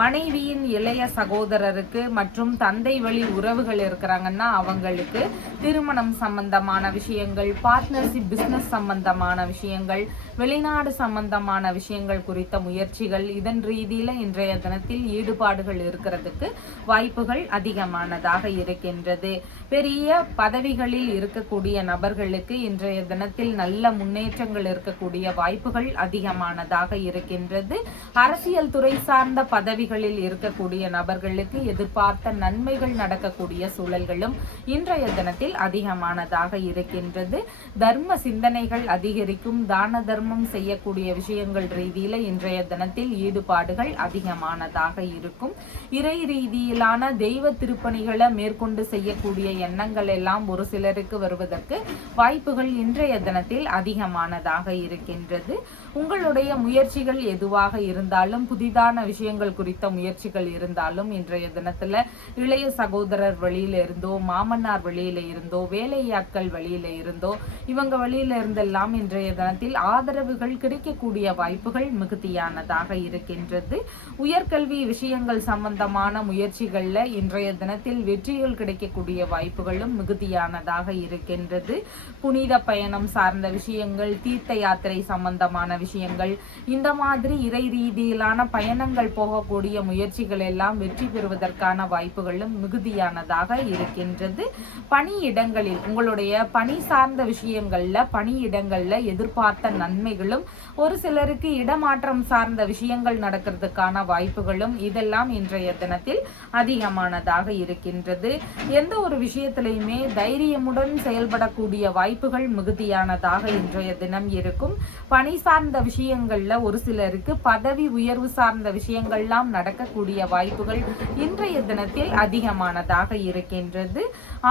மனைவியின் இளைய சகோதரருக்கு மற்றும் தந்தை வழி உறவுகள் இருக்கிறாங்கன்னா அவங்களுக்கு திருமணம் சம்பந்தமான விஷயங்கள், பார்ட்னர்ஷிப் பிசினஸ் சம்பந்தமான விஷயங்கள், வெளிநாடு சம்பந்தமான விஷயங்கள் குறித்த முயற்சிகள், இதன் ரீதியில இன்றைய தினத்தில் ஈடுபாடுகள் இருக்கிறதுக்கு வாய்ப்புகள் அதிகமானதாக இருக்கின்றது. பெரிய பதவிகளில் இருக்கக்கூடிய நபர்களுக்கு இன்றைய தினத்தில் நல்ல முன்னேற்றங்கள் இருக்கக்கூடிய வாய்ப்புகள் அதிகமானதாக இருக்கின்றது. அரசியல் துறை சார்ந்த பதவி பதவிகளில் இருக்கக்கூடிய நபர்களுக்கு எதிர்பார்த்த நன்மைகள் நடக்கக்கூடிய சூழல்களும் இன்றைய தினத்தில் அதிகமானதாக இருக்கின்றது. தர்ம சிந்தனைகள் அதிகரிக்கும். தான தர்மம் செய்யக்கூடிய விஷயங்கள் ரீதியில இன்றைய தினத்தில் ஈடுபாடுகள் அதிகமானதாக இருக்கும். இறை ரீதியிலான தெய்வ திருப்பணிகளை மேற்கொண்டு செய்யக்கூடிய எண்ணங்கள் எல்லாம் ஒரு சிலருக்கு வருவதற்கு வாய்ப்புகள் இன்றைய தினத்தில் அதிகமானதாக இருக்கின்றது. உங்களுடைய முயற்சிகள் எதுவாக இருந்தாலும், புதிதான விஷயங்கள் குறித்த முயற்சிகள் இருந்தாலும், இன்றைய தினத்துல இளைய சகோதரர் வழியில இருந்தோ, மாமன்னார் வழியில இருந்தோ, வேலையாட்கள் வழியில இருந்தோ, இவங்க வழியில இருந்தெல்லாம் இன்றைய தினத்தில் ஆதரவுகள் கிடைக்கக்கூடிய வாய்ப்புகள் மிகுதியானதாக இருக்கின்றது. உயர்கல்வி விஷயங்கள் சம்பந்தமான முயற்சிகள்ல இன்றைய தினத்தில் வெற்றிகள் கிடைக்கக்கூடிய வாய்ப்புகளும் மிகுதியானதாக இருக்கின்றது. புனித பயணம் சார்ந்த விஷயங்கள், தீர்த்த யாத்திரை சம்பந்தமான விஷயங்கள், இந்த மாதிரி இறை ரீதியிலான பயணங்கள் போகக்கூடிய முயற்சிகள் எல்லாம் வெற்றி பெறுவதற்கான வாய்ப்புகளும் மிகுதியானதாக இருக்கின்றது. பணியிடங்களில் உங்களுடைய பணி சார்ந்த விஷயங்கள்ல, பணியிடங்கள்ல எதிர்பார்த்த நன்மைகளும், ஒரு சிலருக்கு இடமாற்றம் சார்ந்த விஷயங்கள் நடக்கிறதுக்கான வாய்ப்புகளும் இதெல்லாம் இன்றைய தினத்தில் அதிகமானதாக இருக்கின்றது. எந்த ஒரு விஷயத்திலையுமே தைரியமுடன் செயல்படக்கூடிய வாய்ப்புகள் மிகுதியானதாக இன்றைய தினம் இருக்கும். பணி சார்ந்த விஷயங்கள்ல ஒரு சிலருக்கு பதவி உயர்வு சார்ந்த விஷயங்கள்லாம் நடக்கக்கூடிய வாய்ப்புகள் இன்றைய தினத்தில் அதிகமானதாக இருக்கின்றது.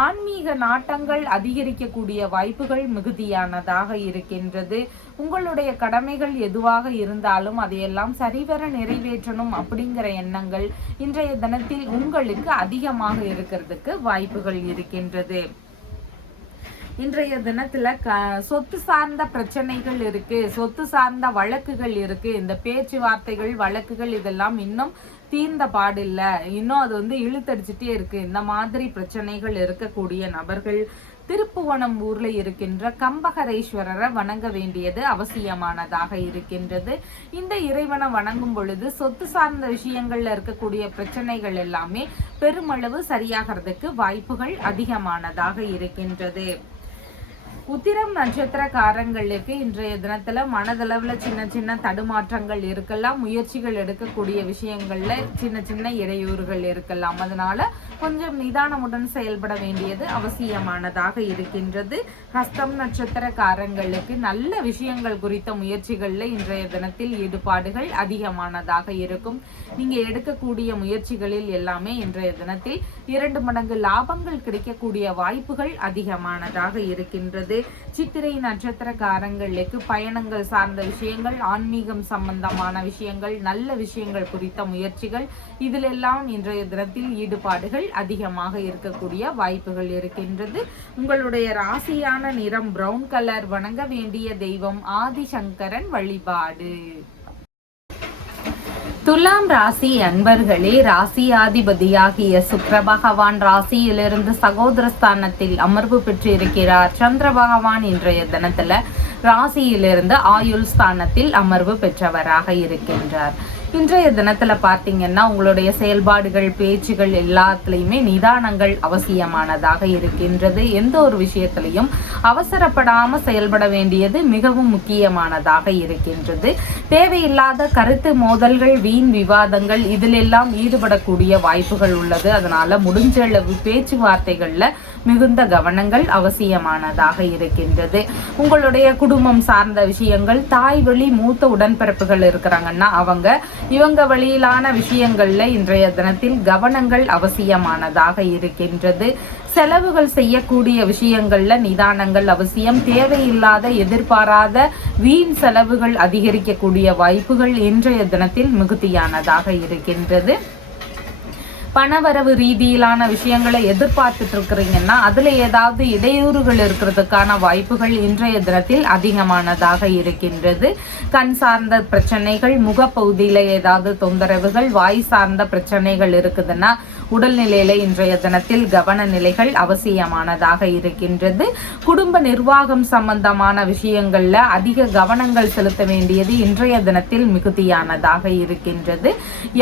ஆன்மீக நாட்டங்கள் அதிகரிக்கக்கூடிய வாய்ப்புகள் மிகுதியானதாக இருக்கின்றது. உங்களுடைய கடமைகள் எதுவாக இருந்தாலும் அதையெல்லாம் சரிவர நிறைவேற்றணும் அப்படிங்கிற எண்ணங்கள் இன்றைய தினத்தில் உங்களுக்கு அதிகமாக இருக்கிறதுக்கு வாய்ப்புகள் இருக்கின்றது. இன்றைய தினத்துல சொத்து சார்ந்த பிரச்சனைகள் இருக்கு, சொத்து சார்ந்த வழக்குகள் இருக்கு. இந்த பேச்சுவார்த்தைகள், வழக்குகள் இதெல்லாம் இன்னும் தீர்ந்த பாடில்ல, இன்னும் அது இழுத்தடிச்சுட்டே இருக்கு. இந்த மாதிரி பிரச்சனைகள் இருக்கக்கூடிய நபர்கள் திருப்புவனம் ஊர்ல இருக்கின்ற கம்பகரேஸ்வரரை வணங்க வேண்டியது அவசியமானதாக இருக்கின்றது. இந்த இறைவனை வணங்கும் பொழுது சொத்து சார்ந்த விஷயங்கள்ல இருக்கக்கூடிய பிரச்சனைகள் எல்லாமே பெருமளவு சரியாகிறதுக்கு வாய்ப்புகள் அதிகமானதாக இருக்கின்றது. உத்திரம் நட்சத்திரக்காரங்களுக்கு இன்றைய தினத்துல மனதளவுல சின்ன சின்ன தடுமாற்றங்கள் இருக்கலாம். முயற்சிகள் எடுக்கக்கூடிய விஷயங்கள்ல சின்ன சின்ன இடையூறுகள் இருக்கலாம். அதனால கொஞ்சம் நிதானமுடன் செயல்பட வேண்டியது அவசியமானதாக இருக்கின்றது. ஹஸ்தம் நட்சத்திரக்காரங்களுக்கு நல்ல விஷயங்கள் குறித்த முயற்சிகள்ல இன்றைய தினத்தில் ஈடுபாடுகள் அதிகமானதாக இருக்கும். நீங்க எடுக்கக்கூடிய முயற்சிகளில் எல்லாமே இன்றைய தினத்தில் 2 மடங்கு லாபங்கள் கிடைக்கக்கூடிய வாய்ப்புகள் அதிகமானதாக இருக்கின்றது. சித்திரை நட்சத்திரக்காரங்களுக்கு பயணங்கள் சார்ந்த விஷயங்கள், ஆன்மீகம் சம்பந்தமான விஷயங்கள், நல்ல விஷயங்கள் குறித்த முயற்சிகள் இதிலெல்லாம் இன்றைய தினத்தில் ஈடுபாடுகள் அதிகமாக இருக்கக்கூடிய வாய்ப்புகள் இருக்கின்றது. உங்களுடைய ராசியான நிறம் பிரவுன் கலர். வணங்க வேண்டிய தெய்வம் ஆதிசங்கரன் வழிபாடு. துலாம் ராசி அன்பர்களே, ராசியாதிபதியாகிய சுக்கிர பகவான் ராசியிலிருந்து சகோதரஸ்தானத்தில் அமர்வு பெற்று இருக்கிறார். சந்திர பகவான் இன்றைய தினத்துல ராசியிலிருந்து ஆயுள் ஸ்தானத்தில் அமர்வு பெற்றவராக இருக்கின்றார். இன்றைய தினத்துல பாத்தீங்கன்னா உங்களுடைய செயல்பாடுகள், பேச்சுகள் எல்லாத்துலயுமே நிதானங்கள் அவசியமானதாக இருக்கின்றது. எந்த ஒரு விஷயத்திலையும் அவசரப்படாம செயல்பட வேண்டியது மிகவும் முக்கியமானதாக இருக்கின்றது. தேவையில்லாத கருத்து மோதல்கள், வீண் விவாதங்கள் இதிலெல்லாம் ஈடுபடக்கூடிய வாய்ப்புகள் உள்ளது. அதனால முடிஞ்ச அளவு பேச்சுவார்த்தைகள்ல மிகுந்த கவனங்கள் அவசியமானதாக இருக்கின்றது. உங்களுடைய குடும்பம் சார்ந்த விஷயங்கள், தாய் வழி மூத்த உடன்பிறப்புகள் இருக்கிறாங்கன்னா இவங்க வழியிலான விஷயங்கள்ல இன்றைய தினத்தில் கவனங்கள் அவசியமானதாக இருக்கின்றது. செலவுகள் செய்யக்கூடிய விஷயங்கள்ல நிதானங்கள் அவசியம். தேவையில்லாத எதிர்பாராத வீண் செலவுகள் அதிகரிக்கக்கூடிய வாய்ப்புகள் இன்றைய தினத்தில் மிகுதியானதாக இருக்கின்றது. பணவரவு ரீதியிலான விஷயங்களை எதிர்பார்த்துட்டு இருக்கிறீங்கன்னா அதுல ஏதாவது இடையூறுகள் இருக்கிறதுக்கான வாய்ப்புகள் இன்றைய தினத்தில் அதிகமானதாக இருக்கின்றது. கண் சார்ந்த பிரச்சனைகள், முகப்பகுதியில ஏதாவது தொந்தரவுகள், வாய் சார்ந்த பிரச்சனைகள் இருக்குதுன்னா உடல்நிலையில இன்றைய தினத்தில் கவன நிலைகள் அவசியமானதாக இருக்கின்றது. குடும்ப நிர்வாகம் சம்பந்தமான விஷயங்கள்ல அதிக கவனங்கள் செலுத்த வேண்டியது இன்றைய தினத்தில் மிகுதியானதாக இருக்கின்றது.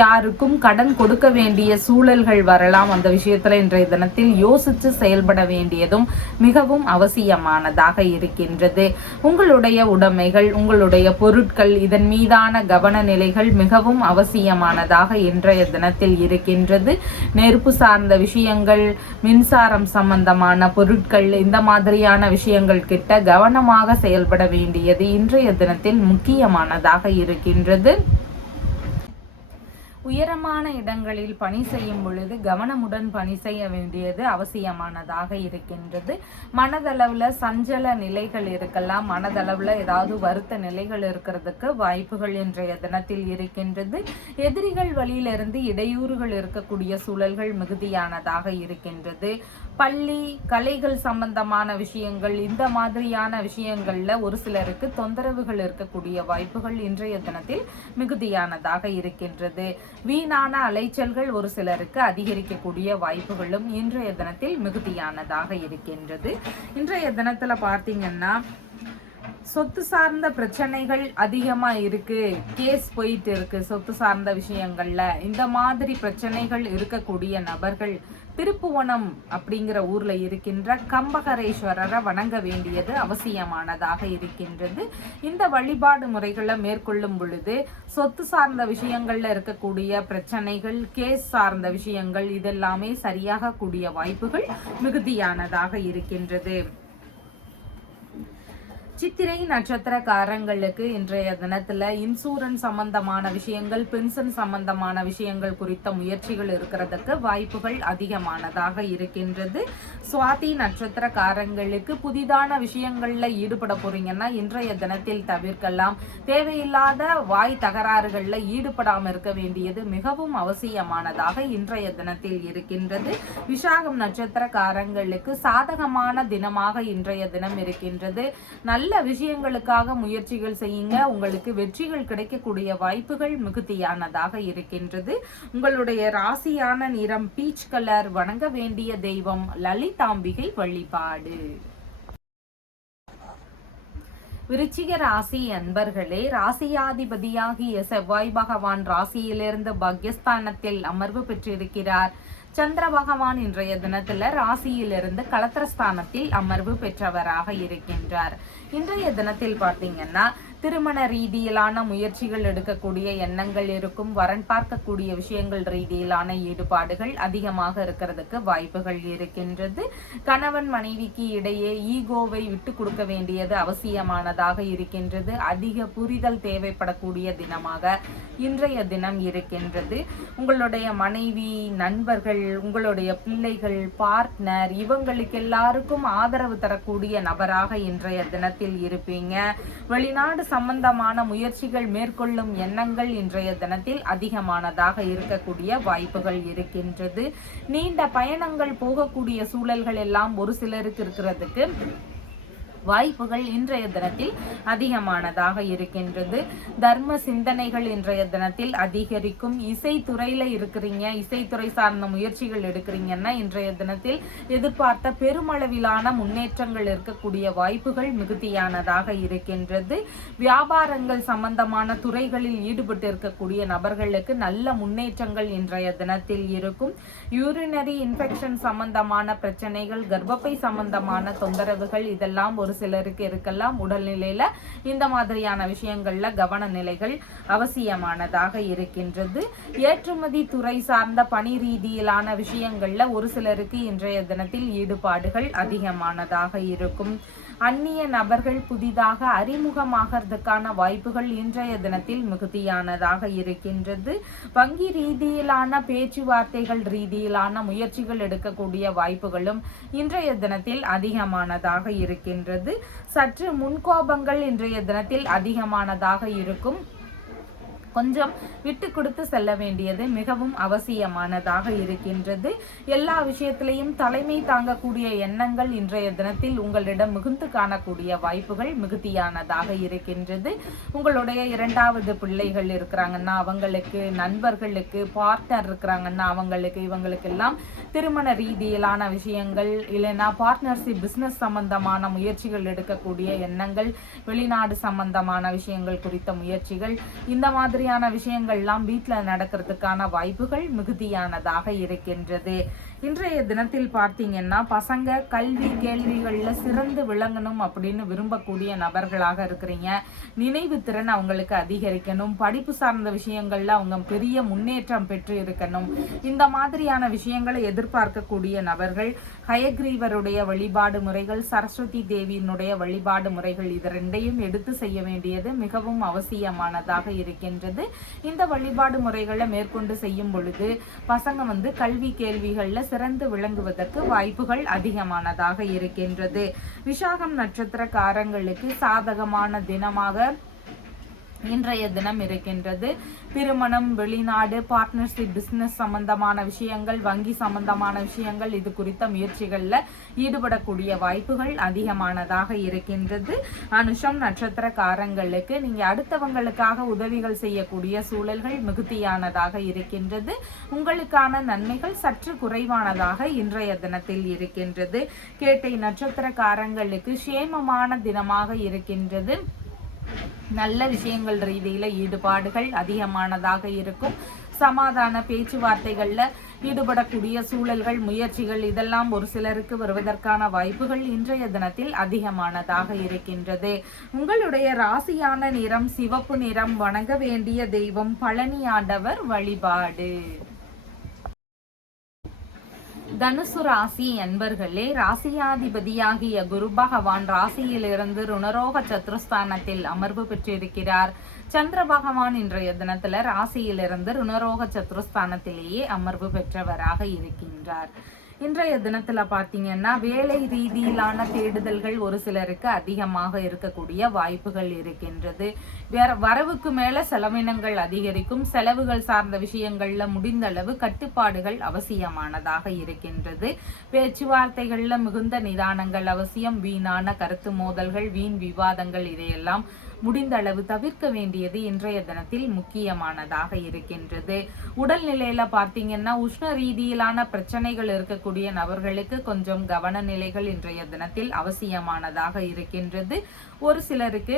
யாருக்கும் கடன் கொடுக்க வேண்டிய சூழல்கள் வரலாம். அந்த விஷயத்துல இன்றைய தினத்தில் யோசித்து செயல்பட வேண்டியதும் மிகவும் அவசியமானதாக இருக்கின்றது. உங்களுடைய உடைமைகள், உங்களுடைய பொருட்கள், இதன் மீதான கவன நிலைகள் மிகவும் அவசியமானதாக இன்றைய தினத்தில் இருக்கின்றது. நெருப்பு சார்ந்த விஷயங்கள், மின்சாரம் சம்பந்தமான பொருட்கள், இந்த மாதிரியான விஷயங்கள் கிட்ட கவனமாக செயல்பட வேண்டியது இன்றைய தினத்தில் முக்கியமானதாக இருக்கின்றது. உயரமான இடங்களில் பணி செய்யும் பொழுது கவனமுடன் பணி செய்ய வேண்டியது அவசியமானதாக இருக்கின்றது. மனதளவில் சஞ்சல நிலைகள் இருக்கலாம், மனதளவில் ஏதாவது வருத்த நிலைகள் இருக்கிறதுக்கு வாய்ப்புகள் இன்றைய தினத்தில் இருக்கின்றது. எதிரிகள் வழியிலிருந்து இடையூறுகள் இருக்கக்கூடிய சூழல்கள் மிகுதியானதாக இருக்கின்றது. பள்ளி கலைகள் சம்பந்தமான விஷயங்கள், இந்த மாதிரியான விஷயங்கள்ல ஒரு சிலருக்கு தொந்தரவுகள் இருக்கக்கூடிய வாய்ப்புகள் இன்றைய தினத்தில் மிகுதியானதாக இருக்கின்றது. வீணான அலைச்சல்கள் ஒரு சிலருக்கு அதிகரிக்கக்கூடிய வாய்ப்புகளும் இன்றைய தினத்தில் மிகுதியானதாக இருக்கின்றது. இன்றைய தினத்துல பார்த்தீங்கன்னா சொத்து சார்ந்த பிரச்சனைகள் அதிகமா இருக்கு, கேஸ் போயிட்டு இருக்கு சொத்து சார்ந்த விஷயங்கள்ல, இந்த மாதிரி பிரச்சனைகள் இருக்கக்கூடிய நபர்கள் திருப்புவனம் அப்படிங்கிற ஊர்ல இருக்கின்ற கம்பகரேஸ்வரரை வணங்க வேண்டியது அவசியமானதாக இருக்கின்றது. இந்த வழிபாடு முறைகளை மேற்கொள்ளும் பொழுது சொத்து சார்ந்த விஷயங்கள்ல இருக்கக்கூடிய பிரச்சனைகள், கேஸ் சார்ந்த விஷயங்கள் இதெல்லாமே சரியாக கூடிய வாய்ப்புகள் மிகுதியானதாக இருக்கின்றது. சித்திரை நட்சத்திரக்காரங்களுக்கு இன்றைய தினத்துல இன்சூரன்ஸ் சம்பந்தமான விஷயங்கள், பென்ஷன் சம்பந்தமான விஷயங்கள் குறித்த முயற்சிகள் இருக்கிறதுக்கு வாய்ப்புகள் அதிகமானதாக இருக்கின்றது. சுவாதி நட்சத்திரக்காரங்களுக்கு புதிதான விஷயங்கள்ல ஈடுபட போறீங்கன்னா இன்றைய தினத்தில் தவிர்க்கலாம். தேவையில்லாத வாய் தகராறுகள்ல ஈடுபடாமல் இருக்க வேண்டியது மிகவும் அவசியமானதாக இன்றைய தினத்தில் இருக்கின்றது. விசாகம் நட்சத்திரக்காரங்களுக்கு சாதகமான தினமாக இன்றைய தினம் இருக்கின்றது. நல்ல விஷயங்களுக்காக முயற்சிகள் செய்யுங்க, உங்களுக்கு வெற்றிகள் கிடைக்கக்கூடிய வாய்ப்புகள் மிகுதியானதாக இருக்கின்றது. உங்களுடைய ராசியான நிறம் பீச் கலர். வணங்க வேண்டிய தெய்வம் லலிதாம்பிகை வழிபாடு. விருச்சிக ராசி அன்பர்களே, ராசியாதிபதியாகிய செவ்வாய் பகவான் ராசியிலிருந்து பாக்யஸ்தானத்தில் அமர்வு பெற்றிருக்கிறார். சந்திர பகவான் இன்றைய தினத்துல ராசியிலிருந்து களத்திரஸ்தானத்தில் அமர்வு பெற்றவராக இருக்கின்றார். இன்றைய தினத்தில் பார்த்தீங்கன்னா திருமண ரீதியிலான முயற்சிகள் எடுக்கக்கூடிய எண்ணங்கள் இருக்கும். வரன் பார்க்கக்கூடிய விஷயங்கள் ரீதியிலான ஈடுபாடுகள் அதிகமாக இருக்கிறதுக்கு வாய்ப்புகள் இருக்கின்றது. கணவன் மனைவிக்கு இடையே ஈகோவை விட்டு கொடுக்க வேண்டியது அவசியமானதாக இருக்கின்றது. அதிக புரிதல் தேவைப்படக்கூடிய தினமாக இன்றைய தினம் இருக்கின்றது. உங்களுடைய மனைவி, நண்பர்கள், உங்களுடைய பிள்ளைகள், பார்ட்னர் இவங்களுக்கு எல்லாருக்கும் ஆதரவு தரக்கூடிய நபராக இன்றைய தினத்தில் இருப்பீங்க. வெளிநாடு சம்பந்தமான முயற்சிகள் மேற்கொள்ளும் எண்ணங்கள் இன்றைய தினத்தில் அதிகமானதாக இருக்கக்கூடிய வாய்ப்புகள் இருக்கின்றது. நீண்ட பயணங்கள் போகக்கூடிய சூழல்கள் எல்லாம் ஒரு சிலருக்கு இருக்கிறதுக்கு வாய்ப்புகள் இன்றைய தினத்தில் அதிகமானதாக இருக்கின்றது. தர்ம சிந்தனைகள் இன்றைய தினத்தில் அதிகரிக்கும். இசைத்துறையில இருக்கிறீங்க, இசைத்துறை சார்ந்த முயற்சிகள் எடுக்கிறீங்கன்னா இன்றைய தினத்தில் எதிர்பார்த்த பெருமளவிலான முன்னேற்றங்கள் இருக்கக்கூடிய வாய்ப்புகள் மிகுதியானதாக இருக்கின்றது. வியாபாரங்கள் சம்பந்தமான துறைகளில் ஈடுபட்டு இருக்கக்கூடிய நபர்களுக்கு நல்ல முன்னேற்றங்கள் இன்றைய தினத்தில் இருக்கும். யூரினரி இன்ஃபெக்ஷன் சம்பந்தமான பிரச்சனைகள், கர்ப்பப்பை சம்பந்தமான தொந்தரவுகள் இதெல்லாம் ஒரு சிலருக்கு இருக்கலாம். உடல்நிலையில இந்த மாதிரியான விஷயங்கள்ல கவன நிலைகள் அவசியமானதாக இருக்கின்றது. ஏற்றுமதி துறை சார்ந்த பணி ரீதியிலான விஷயங்கள்ல ஒரு சிலருக்கு இன்றைய தினத்தில் ஈடுபாடுகள் அதிகமானதாக இருக்கும். அந்நிய நபர்கள் புதிதாக அறிமுகமாகிறதுக்கான வாய்ப்புகள் இன்றைய தினத்தில் மிகுதியானதாக இருக்கின்றது. வங்கி ரீதியிலான பேச்சுவார்த்தைகள் ரீதியிலான முயற்சிகள் எடுக்கக்கூடிய வாய்ப்புகளும் இன்றைய தினத்தில் அதிகமானதாக இருக்கின்றது. சற்று முன்கோபங்கள் இன்றைய தினத்தில் அதிகமானதாக இருக்கும். கொஞ்சம் விட்டு கொடுத்து செல்ல வேண்டியது மிகவும் அவசியமானதாக இருக்கின்றது. எல்லா விஷயத்திலையும் தலைமை தாங்கக்கூடிய எண்ணங்கள் இன்றைய தினத்தில் உங்களிடம் மிகுந்து காணக்கூடிய வாய்ப்புகள் மிகுதியானதாக இருக்கின்றது. உங்களுடைய இரண்டாவது பிள்ளைகள் இருக்கிறாங்கன்னா அவங்களுக்கு, நண்பர்களுக்கு, பார்ட்னர் இருக்கிறாங்கன்னா அவங்களுக்கு, இவங்களுக்கெல்லாம் திருமண ரீதியிலான விஷயங்கள், இல்லைன்னா பார்ட்னர்ஷிப் பிஸ்னஸ் சம்பந்தமான முயற்சிகள் எடுக்கக்கூடிய எண்ணங்கள், வெளிநாடு சம்பந்தமான விஷயங்கள் குறித்த முயற்சிகள், இந்த மாதிரியான விஷயங்கள்லாம் வீட்டில் நடக்கிறதுக்கான வாய்ப்புகள் மிகுதியானதாக இருக்கின்றது. இன்றைய தினத்தில் பார்த்தீங்கன்னா பசங்க கல்வி கேள்விகளில் சிறந்து விளங்கணும் அப்படின்னு விரும்பக்கூடிய நபர்களாக இருக்கிறீங்க. நினைவு திறன் அவங்களுக்கு அதிகரிக்கணும், படிப்பு சார்ந்த விஷயங்கள்ல அவங்க பெரிய முன்னேற்றம் பெற்று இருக்கணும். இந்த மாதிரியான விஷயங்களை எதிர்பார்க்கக்கூடிய நபர்கள் ஹயக்ரீவருடைய வழிபாடு முறைகள், சரஸ்வதி தேவியினுடைய வழிபாடு முறைகள், இது ரெண்டையும் எடுத்து செய்ய வேண்டியது மிகவும் அவசியமானதாக இருக்கின்றது. இந்த வழிபாடு முறைகளை மேற்கொண்டு செய்யும் பொழுது பசங்க கல்வி கேள்விகள்ல சிறந்து விளங்குவதற்கு வாய்ப்புகள் அதிகமானதாக இருக்கின்றது. விசாகம் நட்சத்திரக்காரங்களுக்கு சாதகமான தினமாக இன்றைய தினம் இருக்கின்றது. திருமணம், வெளிநாடு, பார்ட்னர்ஷிப், பிசினஸ் சம்பந்தமான விஷயங்கள், வங்கி சம்பந்தமான விஷயங்கள், இது குறித்த முயற்சிகளில் ஈடுபடக்கூடிய வாய்ப்புகள் அதிகமானதாக இருக்கின்றது. அனுஷம் நட்சத்திரக்காரங்களுக்கு நீங்க அடுத்தவங்களுக்காக உதவிகள் செய்யக்கூடிய சூழல்கள் மிகுதியானதாக இருக்கின்றது. உங்களுக்கான நன்மைகள் சற்று குறைவானதாக இன்றைய தினத்தில் இருக்கின்றது. கேட்டை நட்சத்திரக்காரங்களுக்கு சேமமான தினமாக இருக்கின்றது. நல்ல விஷயங்கள் ரீதியில ஈடுபாடுகள் அதிகமானதாக இருக்கும். சமாதான பேச்சுவார்த்தைகள்ல ஈடுபடக்கூடிய சூழல்கள், முயற்சிகள், இதெல்லாம் ஒரு சிலருக்கு வருவதற்கான வாய்ப்புகள் இன்றைய தினத்தில் அதிகமானதாக இருக்கின்றது. உங்களுடைய ராசியான நிறம் சிவப்பு நிறம். வணங்க வேண்டிய தெய்வம் பழனி ஆண்டவர் வழிபாடு. தனுசு ராசி அன்பர்களே, ராசியாதிபதியாகிய குரு பகவான் ராசியிலிருந்து ருணரோக சத்ருஸ்தானத்தில் அமர்வு பெற்றிருக்கிறார். சந்திர பகவான் இன்றைய தினத்துல ராசியிலிருந்து ருணரோக சத்ருஸ்தானத்திலேயே அமர்வு பெற்றவராக இருக்கின்றார். இன்றைய தினத்துல பாத்தீங்கன்னா வேலை ரீதியிலான தேடுதல்கள் ஒரு சிலருக்கு அதிகமாக இருக்கக்கூடிய வாய்ப்புகள் இருக்கின்றது. வரவுக்கு மேல செலவினங்கள் அதிகரிக்கும். செலவுகள் சார்ந்த விஷயங்கள்ல முடிந்த அளவு கட்டுப்பாடுகள் அவசியமானதாக இருக்கின்றது. பேச்சுவார்த்தைகள்ல மிகுந்த நிதானங்கள் அவசியம். வீணான கருத்து மோதல்கள், வீண் விவாதங்கள், இதையெல்லாம் முடிந்த அளவு தவிர்க்க வேண்டியது இன்றைய தினத்தில் முக்கியமானதாக இருக்கின்றது. உடல்நிலையில பார்த்தீங்கன்னா உஷ்ண ரீதியிலான பிரச்சனைகள் இருக்கக்கூடிய நபர்களுக்கு கொஞ்சம் கவன நிலைகள் இன்றைய தினத்தில் அவசியமானதாக இருக்கின்றது. ஒரு சிலருக்கு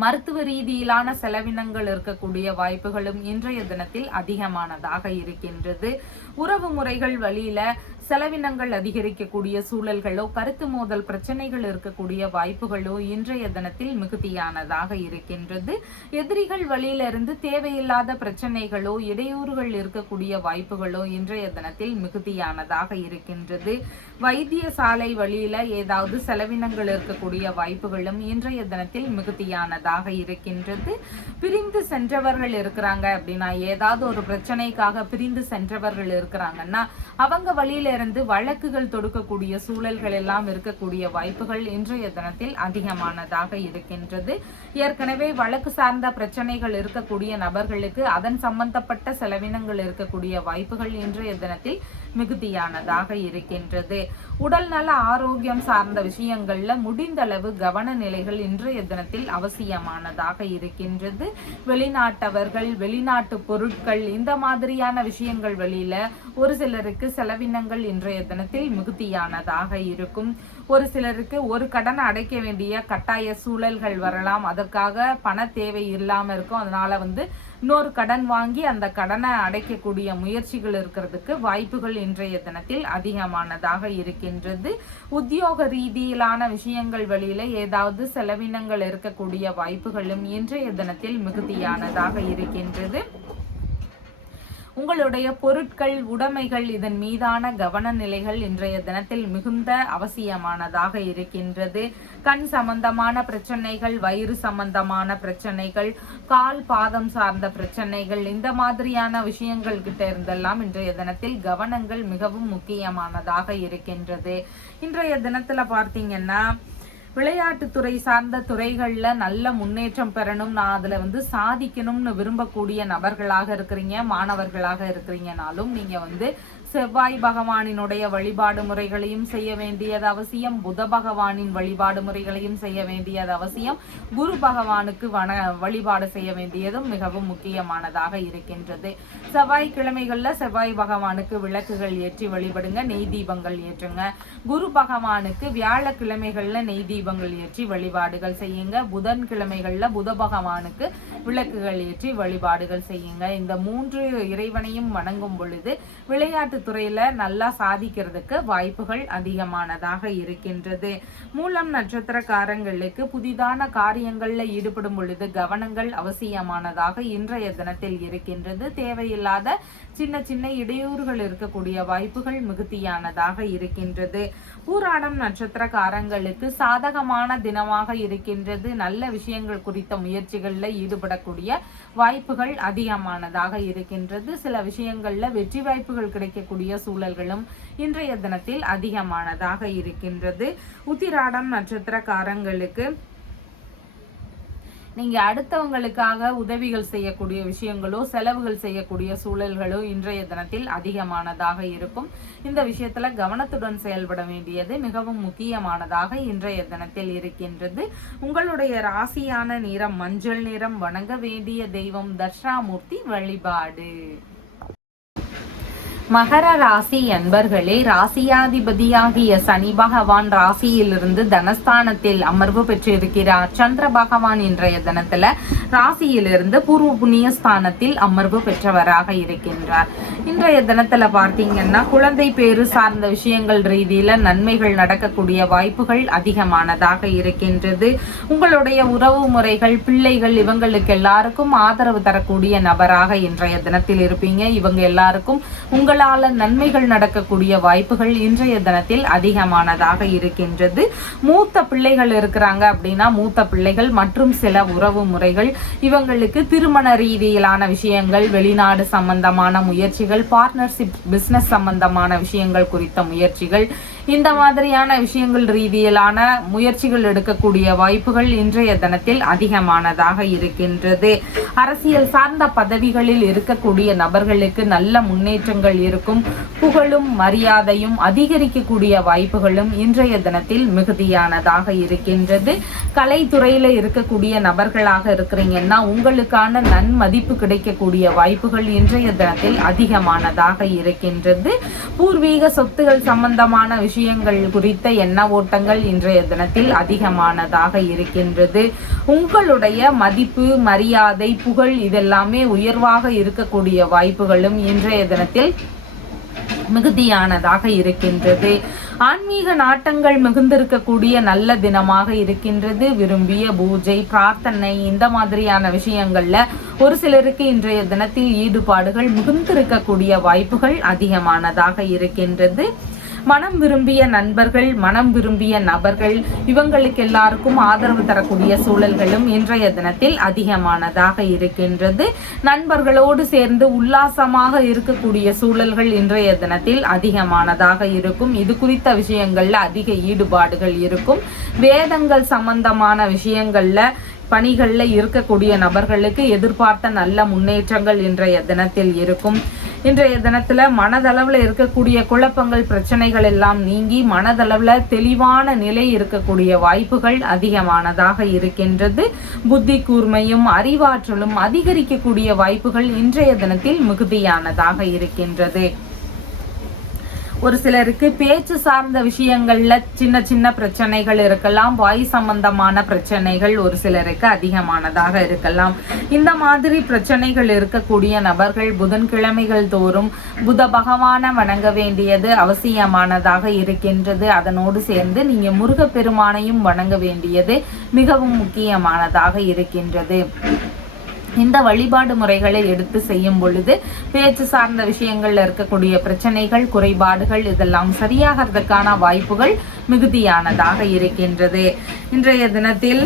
மருத்துவ ரீதியிலான செலவினங்கள் இருக்கக்கூடிய வாய்ப்புகளும் இன்றைய தினத்தில் அதிகமானதாக இருக்கின்றது. உறவு முறைகள் வழியில செலவினங்கள் அதிகரிக்கக்கூடிய சூழல்களோ, கருத்து மோதல் பிரச்சனைகள் இருக்கக்கூடிய வாய்ப்புகளோ இன்றைய தினத்தில் மிகுதியானதாக இருக்கின்றது. எதிரிகள் வழியிலிருந்து தேவையில்லாத பிரச்சனைகளோ, இடையூறுகள் இருக்கக்கூடிய வாய்ப்புகளோ இன்றைய தினத்தில் மிகுதியானதாக இருக்கின்றது. வைத்தியசாலை வழியில ஏதாவது செலவினங்கள் இருக்கக்கூடிய வாய்ப்புகளும் இன்றைய தினத்தில் மிகுதியானதாக இருக்கின்றது. பிரிந்து சென்றவர்கள் இருக்கிறாங்க அப்படின்னா, ஏதாவது ஒரு பிரச்சனைக்காக பிரிந்து சென்றவர்கள் இருக்கிறாங்கன்னா அவங்க வழியில இருந்து வழக்குகள் தொடுக்கக்கூடிய சூழல்கள் எல்லாம் இருக்கக்கூடிய வாய்ப்புகள் இன்றைய தினத்தில் அதிகமானதாக இருக்கின்றது. ஏற்கனவே வழக்கு சார்ந்த பிரச்சனைகள் இருக்கக்கூடிய நபர்களுக்கு அதன் சம்பந்தப்பட்ட செலவினங்கள் இருக்கக்கூடிய வாய்ப்புகள் இன்றைய தினத்தில் மிகுதியானதாக இருக்கின்றது. உடல் நல ஆரோக்கியம் சார்ந்த விஷயங்கள்ல முடிந்தளவு கவன நிலைகள் இன்றைய தினத்தில் அவசியமானதாக இருக்கின்றது. வெளிநாட்டவர்கள், வெளிநாட்டு பொருட்கள், இந்த மாதிரியான விஷயங்கள் வழியில ஒரு சிலருக்கு செலவினங்கள் இன்றைய தினத்தில் மிகுதியானதாக இருக்கும். ஒரு சிலருக்கு ஒரு கடனை அடைக்க வேண்டிய கட்டாய சூழல்கள் வரலாம். அதற்காக பண தேவை இல்லாம இருக்கும். அதனால இன்னொரு கடன் வாங்கி அந்த கடனை அடைக்கக்கூடிய முயற்சிகள் இருக்கிறதுக்கு வாய்ப்புகள் இன்றைய தினத்தில் அதிகமானதாக இருக்கின்றது. உத்தியோக ரீதியிலான விஷயங்கள் வழியில ஏதாவது செலவினங்கள் இருக்கக்கூடிய வாய்ப்புகளும் இன்றைய தினத்தில் மிகுதியானதாக இருக்கின்றது. உங்களுடைய பொருட்கள், உடைமைகள், இதன் மீதான கவன நிலைகள் இன்றைய தினத்தில் மிகுந்த அவசியமானதாக இருக்கின்றது. கண் சம்பந்தமான பிரச்சனைகள், வயிறு சம்பந்தமான பிரச்சனைகள், கால் பாதம் சார்ந்த பிரச்சனைகள், இந்த மாதிரியான விஷயங்கள் கிட்ட இருந்தெல்லாம் இன்றைய தினத்தில் கவனங்கள் மிகவும் முக்கியமானதாக இருக்கின்றது. இன்றைய தினத்துல பார்த்தீங்கன்னா விளையாட்டுத்துறை சார்ந்த துறைகள்ல நல்ல முன்னேற்றம் பெறணும், நான் அதுல சாதிக்கணும்னு விரும்பக்கூடிய நபர்களாக இருக்கிறீங்க, மாணவர்களாக இருக்கிறீங்கனாலும் நீங்க செவ்வாய் பகவானினுடைய வழிபாடு முறைகளையும் செய்ய வேண்டியது அவசியம், புத பகவானின் வழிபாடு முறைகளையும் செய்ய வேண்டியது அவசியம், குரு பகவானுக்கு வழிபாடு செய்ய வேண்டியதும் மிகவும் முக்கியமானதாக இருக்கின்றது. செவ்வாய்க்கிழமைகள்ல செவ்வாய் பகவானுக்கு விளக்குகள் ஏற்றி வழிபடுங்க, நெய் தீபங்கள் ஏற்றுங்க. குரு பகவானுக்கு வியாழக்கிழமைகள்ல நெய் தீபங்கள் ஏற்றி வழிபாடுகள் செய்யுங்க. புதன்கிழமைகள்ல புத பகவானுக்கு விளக்குகள் ஏற்றி வழிபாடுகள் செய்யுங்க. இந்த 3 இறைவனையும் வணங்கும் பொழுது விளையாட்டு துறையில நல்லா சாதிக்கிறதுக்கு வாய்ப்புகள் அதிகமானதாக இருக்கின்றது. மூலம் நட்சத்திரக்காரங்களுக்கு புதிதான காரியங்கள்ல ஈடுபடும் பொழுது கவனங்கள் அவசியமானதாக இன்றைய தினத்தில் இருக்கின்றது. தேவையில்லாத சின்ன சின்ன இடையூறுகள் இருக்கக்கூடிய வாய்ப்புகள் மிகுதியானதாக இருக்கின்றது. பூராடம் நட்சத்திரக்காரங்களுக்கு சாதகமான தினமாக இருக்கின்றது. நல்ல விஷயங்கள் குறித்த முயற்சிகள்ல ஈடுபடக்கூடிய வாய்ப்புகள் அதிகமானதாக இருக்கின்றது. சில விஷயங்கள்ல வெற்றி வாய்ப்புகள் கிடைக்கக்கூடிய சூழல்களும் இன்றைய தினத்தில் அதிகமானதாக இருக்கின்றது. உத்திராடம் நட்சத்திரக்காரங்களுக்கு நீங்க அடுத்தவங்களுக்காக உதவிகள் செய்யக்கூடிய விஷயங்களோ செலவுகள் செய்யக்கூடிய சூழல்களோ இன்றைய தினத்தில் அதிகமானதாக இருக்கும். இந்த விஷயத்துல கவனத்துடன் செயல்பட வேண்டியது மிகவும் முக்கியமானதாக இன்றைய தினத்தில் இருக்கின்றது. உங்களுடைய ராசியான நிறம் மஞ்சள் நிறம். வணங்க வேண்டிய தெய்வம் தட்சிணாமூர்த்தி வழிபாடு. மகர ராசி அன்பர்களே, ராசியாதிபதியாகிய சனி பகவான் ராசியிலிருந்து தனஸ்தானத்தில் அமர்வு பெற்றிருக்கிறார். சந்திர பகவான் இன்றைய தினத்துல ராசியிலிருந்து பூர்வ புண்ணிய ஸ்தானத்தில் அமர்வு பெற்றவராக இருக்கின்றார். இன்றைய தினத்துல பார்த்தீங்கன்னா குழந்தை பேரு சார்ந்த விஷயங்கள் ரீதியில நன்மைகள் நடக்கக்கூடிய வாய்ப்புகள் அதிகமானதாக இருக்கின்றது. உங்களுடைய உறவு முறைகள், பிள்ளைகள், இவங்களுக்கு எல்லாருக்கும் ஆதரவு தரக்கூடிய நபராக இன்றைய தினத்தில் இருப்பீங்க. இவங்க எல்லாருக்கும் உங்களால நன்மைகள் நடக்கக்கூடிய வாய்ப்புகள் இன்றைய தினத்தில் அதிகமானதாக இருக்கின்றது. மூத்த பிள்ளைகள் இருக்கிறாங்க அப்படின்னா மூத்த பிள்ளைகள் மற்றும் சில உறவு முறைகள், இவங்களுக்கு திருமண ரீதியிலான விஷயங்கள், வெளிநாடு சம்பந்தமான முயற்சிகள், பார்ட்னர்ஷிப் பிசினஸ் சம்பந்தமான விஷயங்கள் குறித்த முயற்சிகள், இந்த மாதிரியான விஷயங்கள் ரீதியிலான முயற்சிகள் எடுக்கக்கூடிய வாய்ப்புகள் இன்றைய தினத்தில் அதிகமானதாக இருக்கின்றது. அரசியல் சார்ந்த பதவிகளில் இருக்கக்கூடிய நபர்களுக்கு நல்ல முன்னேற்றங்கள் இருக்கும். புகழும் மரியாதையும் அதிகரிக்கக்கூடிய வாய்ப்புகளும் இன்றைய தினத்தில் மிகுதியானதாக இருக்கின்றது. கலைத்துறையில இருக்கக்கூடிய நபர்களாக இருக்கிறீங்கன்னா உங்களுக்கான நன்மதிப்பு கிடைக்கக்கூடிய வாய்ப்புகள் இன்றைய தினத்தில் அதிகமானதாக இருக்கின்றது. பூர்வீக சொத்துகள் சம்பந்தமான விஷயங்கள் குறித்த எண்ண ஓட்டங்கள் இன்றைய தினத்தில் அதிகமானதாக இருக்கின்றது. உங்களுடைய மதிப்பு, மரியாதை, புகழ் இதெல்லாமே உயர்வாக இருக்கக்கூடிய வாய்ப்புகளும் இன்றைய தினத்தில் மிகுதியானதாக இருக்கின்றது. ஆன்மீக நாட்டங்கள் மிகுந்திருக்கக்கூடிய நல்ல தினமாக இருக்கின்றது. விரும்பிய பூஜை, பிரார்த்தனை இந்த மாதிரியான விஷயங்கள்ல ஒரு சிலருக்கு இன்றைய தினத்தில் ஈடுபாடுகள் மிகுந்திருக்கக்கூடிய வாய்ப்புகள் அதிகமானதாக இருக்கின்றது. மனம் விரும்பிய நண்பர்கள், மனம் விரும்பிய நபர்கள், இவங்களுக்கு எல்லாருக்கும் ஆதரவு தரக்கூடிய சூழல்களும் இன்றைய தினத்தில் அதிகமானதாக இருக்கின்றது. நண்பர்களோடு சேர்ந்து உல்லாசமாக இருக்கக்கூடிய சூழல்கள் இன்றைய தினத்தில் அதிகமானதாக இருக்கும். இது குறித்த விஷயங்கள்ல அதிக ஈடுபாடுகள் இருக்கும். வேதங்கள் சம்பந்தமான விஷயங்கள்ல பணிகள்ல இருக்கக்கூடிய நபர்களுக்கு எதிர்பார்த்த நல்ல முன்னேற்றங்கள் இன்றைய தினத்தில் இருக்கும். இன்றைய தினத்துல மனதளவுல இருக்கக்கூடிய குழப்பங்கள், பிரச்சனைகள் எல்லாம் நீங்கி மனதளவுல தெளிவான நிலை இருக்கக்கூடிய வாய்ப்புகள் அதிகமானதாக இருக்கின்றது. புத்தி கூர்மையும் அறிவாற்றலும் அதிகரிக்கக்கூடிய வாய்ப்புகள் இன்றைய தினத்தில் மிகுதியானதாக இருக்கின்றது. ஒரு சிலருக்கு பேச்சு சார்ந்த விஷயங்கள்ல சின்ன சின்ன பிரச்சனைகள் இருக்கலாம். வாய் சம்பந்தமான பிரச்சனைகள் ஒரு சிலருக்கு அதிகமானதாக இருக்கலாம். இந்த மாதிரி பிரச்சனைகள் இருக்கக்கூடிய நபர்கள் புதன்கிழமைகள் தோறும் புத பகவான வணங்க வேண்டியது அவசியமானதாக இருக்கின்றது. அதனோடு சேர்ந்து நீங்க முருகப்பெருமானையும் வணங்க வேண்டியது மிகவும் முக்கியமானதாக இருக்கின்றது. இந்த வழிபாடு முறைகளை எடுத்து செய்யும் பொழுது பேச்சு சார்ந்த விஷயங்கள்ல இருக்கக்கூடிய பிரச்சனைகள், குறைபாடுகள் இதெல்லாம் சரியாகிறதுக்கான வாய்ப்புகள் மிகுதியானதாக இருக்கின்றது. இன்றைய தினத்தில்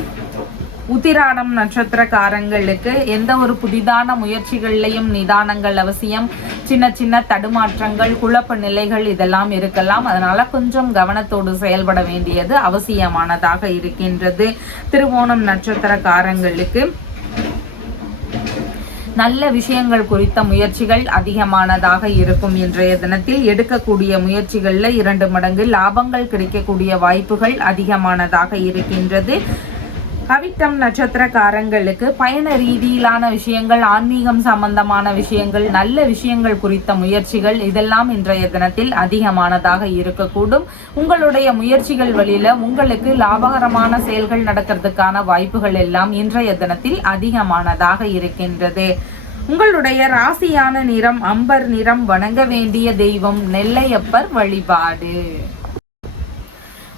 உத்திராடம் நட்சத்திரக்காரங்களுக்கு எந்த ஒரு புதிதான முயற்சிகள்லையும் நிதானங்கள் அவசியம். சின்ன சின்ன தடுமாற்றங்கள், குழப்ப நிலைகள் இதெல்லாம் இருக்கலாம். அதனால கொஞ்சம் கவனத்தோடு செயல்பட வேண்டியது அவசியமானதாக இருக்கின்றது. திருவோணம் நட்சத்திரக்காரங்களுக்கு நல்ல விஷயங்கள் குறித்த முயற்சிகள் அதிகமானதாக இருக்கும். இன்றைய தினத்தில் எடுக்கக்கூடிய முயற்சிகள்ல 2 மடங்கு லாபங்கள் கிடைக்கக்கூடிய வாய்ப்புகள் அதிகமானதாக இருக்கின்றது. அவிட்டம் நட்சத்திரக்காரங்களுக்கு பயண ரீதியிலான விஷயங்கள், ஆன்மீகம் சம்பந்தமான விஷயங்கள், நல்ல விஷயங்கள் குறித்த முயற்சிகள் இதெல்லாம் இன்றைய தினத்தில் அதிகமானதாக இருக்கக்கூடும். உங்களுடைய முயற்சிகள் வழியில உங்களுக்கு லாபகரமான செயல்கள் நடக்கிறதுக்கான வாய்ப்புகள் எல்லாம் இன்றைய தினத்தில் அதிகமானதாக இருக்கின்றது. உங்களுடைய ராசியான நிறம் அம்பர் நிறம். வணங்க வேண்டிய தெய்வம் நெல்லையப்பர் வழிபாடு.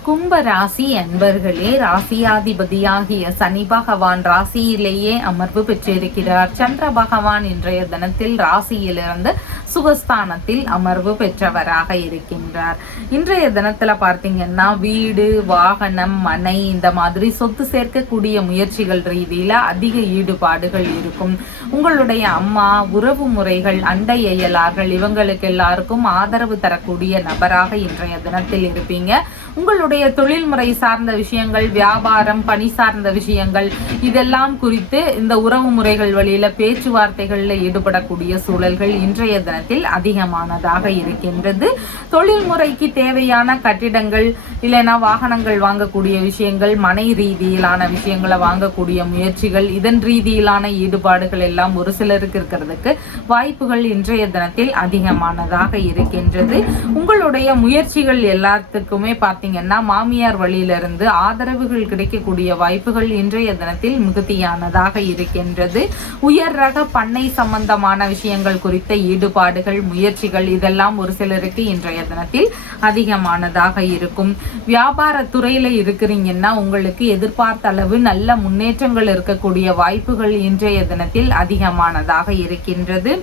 கும்ப ராசி அன்பர்களே, ராசியாதிபதியாகிய சனி பகவான் ராசியிலேயே அமர்வு பெற்றிருக்கிறார். சந்திர பகவான் இன்றைய தினத்தில் ராசியிலிருந்து சுகஸ்தானத்தில் அமர்வு பெற்றவராக இருக்கின்றார். இன்றைய தினத்துல பார்த்தீங்கன்னா வீடு, வாகனம், மனை இந்த மாதிரி சொத்து சேர்க்கக்கூடிய முயற்சிகள் ரீதியில அதிக ஈடுபாடுகள் இருக்கும். உங்களுடைய அம்மா, உறவு முறைகள், அண்டை அயலார்கள் இவங்களுக்கு எல்லாருக்கும் ஆதரவு தரக்கூடிய நபராக இன்றைய தினத்தில் இருப்பீங்க. உங்களுடைய தொழில்முறை சார்ந்த விஷயங்கள், வியாபாரம், பணி சார்ந்த விஷயங்கள் இதெல்லாம் குறித்து இந்த உறவு முறைகள் வழியில பேச்சுவார்த்தைகளில் ஈடுபடக்கூடிய சூழல்கள் இன்றைய தினத்தில் அதிகமானதாக இருக்கின்றது. தொழில்முறைக்கு தேவையான கட்டிடங்கள் இல்லைனா வாகனங்கள் வாங்கக்கூடிய விஷயங்கள், மனை ரீதியிலான விஷயங்களை வாங்கக்கூடிய முயற்சிகள், இதன் ரீதியிலான ஈடுபாடுகள் எல்லாம் ஒரு சிலருக்கு இருக்கிறதுக்கு வாய்ப்புகள் இன்றைய தினத்தில் அதிகமானதாக இருக்கின்றது. உங்களுடைய முயற்சிகள் எல்லாத்துக்குமே பார்த்தீங்கன்னா மாமியார் வழியிலிருந்து ஆதரவுகள் கிடைக்கக்கூடிய வாய்ப்புகள் இன்றைய தினத்தில் மிகுதியானதாக இருக்கின்றது. உயர் ரக பண்ணை சம்பந்தமான விஷயங்கள் குறித்த ஈடுபாடுகள், முயற்சிகள் இதெல்லாம் ஒரு சிலருக்கு இன்றைய தினத்தில் அதிகமானதாக இருக்கும். வியாபார துறையில இருக்கிறீங்கன்னா உங்களுக்கு எதிர்பார்த்த அளவு நல்ல முன்னேற்றங்கள் இருக்கக்கூடிய வாய்ப்புகள் இன்றைய தினத்தில் அதிகமானதாக இருக்கின்றது.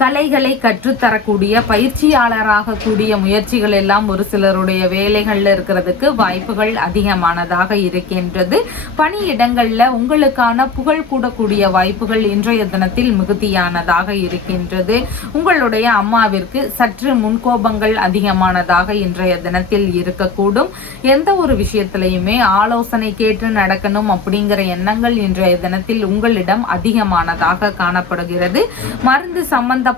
கலைகளை கற்றுத்தரக்கூடிய பயிற்சியாளராக கூடிய முயற்சிகள் எல்லாம் ஒரு சிலருடைய வேலைகள்ல இருக்கிறதுக்கு வாய்ப்புகள் அதிகமானதாக இருக்கின்றது. பணியிடங்கள்ல உங்களுக்கான புகழ் கூடக்கூடிய வாய்ப்புகள் இன்றைய தினத்தில் மிகுதியானதாக இருக்கின்றது. உங்களுடைய அம்மாவிற்கு சற்று முன்கோபங்கள் அதிகமானதாக இன்றைய தினத்தில் இருக்கக்கூடும். எந்த ஒரு விஷயத்திலையுமே ஆலோசனை கேட்டு நடக்கணும் அப்படிங்கிற எண்ணங்கள் இன்றைய தினத்தில் உங்களிடம் அதிகமானதாக காணப்படுகிறது. மருந்து சம்பந்தப்பட்ட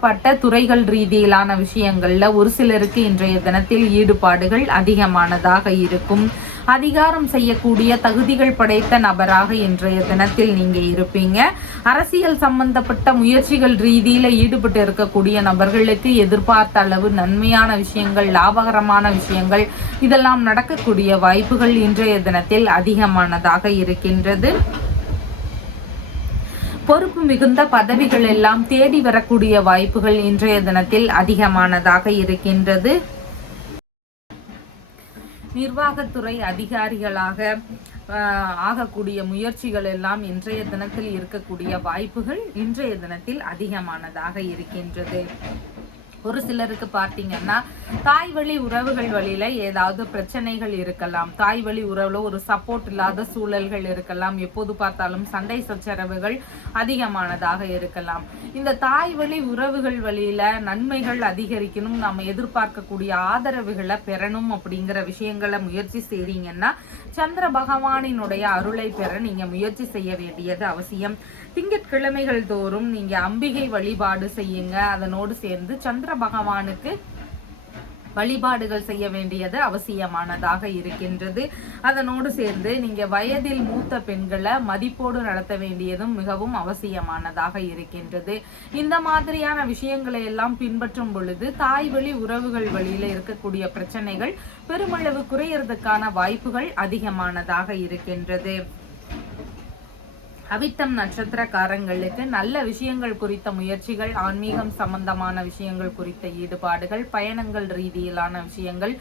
துறைகள் ரீதியிலான விஷயங்கள்ல ஒரு சிலருக்கு இன்றைய தினத்தில் ஈடுபாடுகள் அதிகமானதாக இருக்கும். அதிகாரம் செய்யக்கூடிய தகுதிகள் படைத்த நபராக இன்றைய தினத்தில் நீங்க இருப்பீங்க. அரசியல் சம்பந்தப்பட்ட முயற்சிகள் ரீதியில ஈடுபட்டு இருக்கக்கூடிய நபர்களுக்கு எதிர்பார்த்த அளவு நன்மையான விஷயங்கள், லாபகரமான விஷயங்கள் இதெல்லாம் நடக்கக்கூடிய வாய்ப்புகள் இன்றைய தினத்தில் அதிகமானதாக இருக்கின்றது. பொறுப்பு மிகுந்த பதவிகள் எல்லாம் தேடி வரக்கூடிய வாய்ப்புகள் இன்றைய தினத்தில் அதிகமானதாக இருக்கின்றது. நிர்வாகத்துறை அதிகாரிகளாக ஆகக்கூடிய முயற்சிகள் எல்லாம் இன்றைய தினத்தில் இருக்கக்கூடிய வாய்ப்புகள் இன்றைய தினத்தில் அதிகமானதாக இருக்கின்றது. ஒரு சிலருக்கு பார்த்தீங்கன்னா தாய் வழி உறவுகள் வழியில ஏதாவது பிரச்சனைகள் இருக்கலாம். தாய் வழி உறவுல ஒரு சப்போர்ட் இல்லாத சூழல்கள் இருக்கலாம். எப்போது பார்த்தாலும் சண்டை சச்சரவுகள் அதிகமானதாக இருக்கலாம். இந்த தாய் வழி உறவுகள் வழியில நன்மைகள் அதிகரிக்கணும், நம்ம எதிர்பார்க்கக்கூடிய ஆதரவுகளை பெறணும் அப்படிங்கிற விஷயங்களை முயற்சி செய்றீங்கன்னா சந்திர பகவானினுடைய அருளை பெற நீங்க முயற்சி செய்ய வேண்டியது அவசியம். திங்கட்கிழமைகள் தோறும் நீங்க அம்பிகை வழிபாடு செய்யுங்க. அதனோடு சேர்ந்து சந்திர பகவானுக்கு வழிபாடுகள் செய்ய வேண்டியது அவசியமானதாக இருக்கின்றது. அதனோடு சேர்ந்து நீங்க வயதில் மூத்த பெண்களை மதிப்போடு நடத்த வேண்டியதும் மிகவும் அவசியமானதாக இருக்கின்றது. இந்த மாதிரியான விஷயங்களை எல்லாம் பின்பற்றும் பொழுது தாய் வழி உறவுகள் வழியில இருக்கக்கூடிய பிரச்சனைகள் பெருமளவு குறையறதுக்கான வாய்ப்புகள் அதிகமானதாக இருக்கின்றது. அவிட்டம் நட்சத்திரக்காரங்களுக்கு நல்ல விஷயங்கள் குறித்த முயற்சிகள், ஆன்மீகம் சம்பந்தமான விஷயங்கள் குறித்த ஈடுபாடுகள், பயணங்கள் ரீதியிலான விஷயங்கள்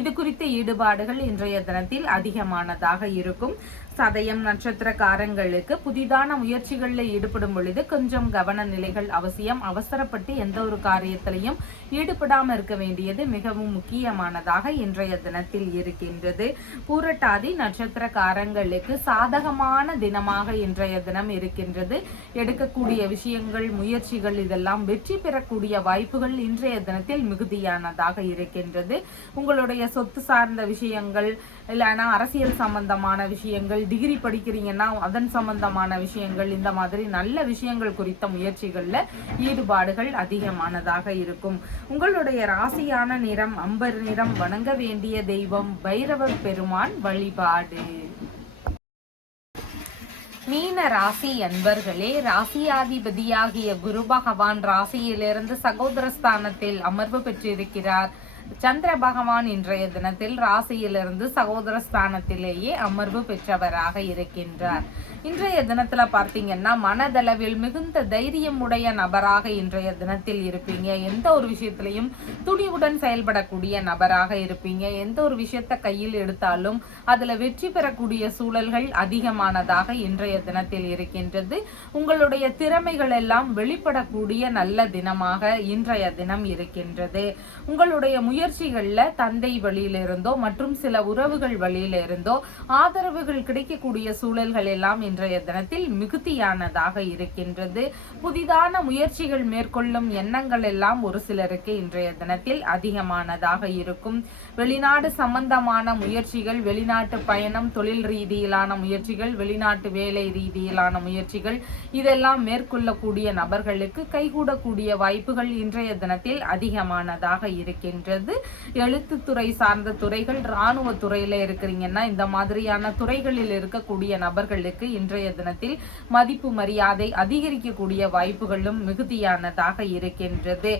இது குறித்த ஈடுபாடுகள் இன்றைய தினத்தில் அதிகமானதாக இருக்கும். சதயம் நட்சத்திரக்காரங்களுக்கு புதிதான முயற்சிகளில் ஈடுபடும் பொழுது கொஞ்சம் கவன நிலைகள் அவசியம். அவசரப்பட்டு எந்த ஒரு காரியத்திலையும் ஈடுபடாமல் இருக்க வேண்டியது மிகவும் முக்கியமானதாக இன்றைய தினத்தில் இருக்கின்றது. பூரட்டாதி நட்சத்திரக்காரங்களுக்கு சாதகமான தினமாக இன்றைய தினம் இருக்கின்றது. எடுக்கக்கூடிய விஷயங்கள், முயற்சிகள் இதெல்லாம் வெற்றி பெறக்கூடிய வாய்ப்புகள் இன்றைய தினத்தில் மிகுதியானதாக இருக்கின்றது. உங்களுடைய சொத்து சார்ந்த விஷயங்கள், இல்லைன்னா அரசியல் சம்பந்தமான விஷயங்கள், டிகிரி படிக்கிறீங்கன்னா அதன் சம்பந்தமான விஷயங்கள், இந்த மாதிரி நல்ல விஷயங்கள் குறித்த முயற்சிகள்ல ஈடுபாடுகள் அதிகமானதாக இருக்கும். உங்களுடைய ராசியான நிறம் அம்பர் நிறம். வணங்க வேண்டிய தெய்வம் பைரவர் பெருமான் வழிபாடு. மீன ராசி அன்பர்களே, ராசியாதிபதியாகிய குரு பகவான் ராசியிலிருந்து சகோதரஸ்தானத்தில் அமர்வு பெற்றிருக்கிறார். சந்திர பகவான் இன்றைய தினத்தில் ராசியிலிருந்து சகோதர ஸ்தானத்திலேயே அமர்வு பெற்றவராக இருக்கின்றார். இன்றைய தினத்துல பார்த்தீங்கன்னா மனதளவில் மிகுந்த தைரியம் உடைய நபராக இன்றைய தினத்தில் இருப்பீங்க. எந்த ஒரு விஷயத்திலையும் துணிவுடன் செயல்படக்கூடிய நபராக இருப்பீங்க. எந்த ஒரு விஷயத்த கையில் எடுத்தாலும் அதுல வெற்றி பெறக்கூடிய சூழல்கள் அதிகமானதாக இன்றைய தினத்தில் இருக்கின்றது. உங்களுடைய திறமைகள் எல்லாம் வெளிப்படக்கூடிய நல்ல தினமாக இன்றைய தினம் இருக்கின்றது. உங்களுடைய முயற்சிகள்ல தந்தை வழியிலிருந்தோ மற்றும் சில உறவுகள் வழியிலிருந்தோ ஆதரவுகள் கிடைக்கக்கூடிய சூழல்கள் எல்லாம் இன்றைய தினத்தில் மிகுதியானதாக இருக்கின்றது. புதிதான முயற்சிகள் மேற்கொள்ளும் எண்ணங்கள் எல்லாம் ஒரு சிலருக்கு இன்றைய தினத்தில் அதிகமானதாக இருக்கும். வெளிநாடு சம்பந்தமான முயற்சிகள், வெளிநாட்டு பயணம், தொழில் ரீதியிலான முயற்சிகள், வெளிநாட்டு வேலை ரீதியிலான முயற்சிகள் இதெல்லாம் மேற்கொள்ளக்கூடிய நபர்களுக்கு கைகூடக்கூடிய வாய்ப்புகள் இன்றைய தினத்தில் அதிகமானதாக இருக்கின்றது. எழுத்துத்துறை சார்ந்த துறைகள், இராணுவ துறையில இருக்கிறீங்கன்னா இந்த மாதிரியான துறைகளில் இருக்கக்கூடிய நபர்களுக்கு இன்றைய தினத்தில் மதிப்பு மரியாதை அதிகரிக்கக்கூடிய வாய்ப்புகளும் மிகுதியானதாக இருக்கின்றது.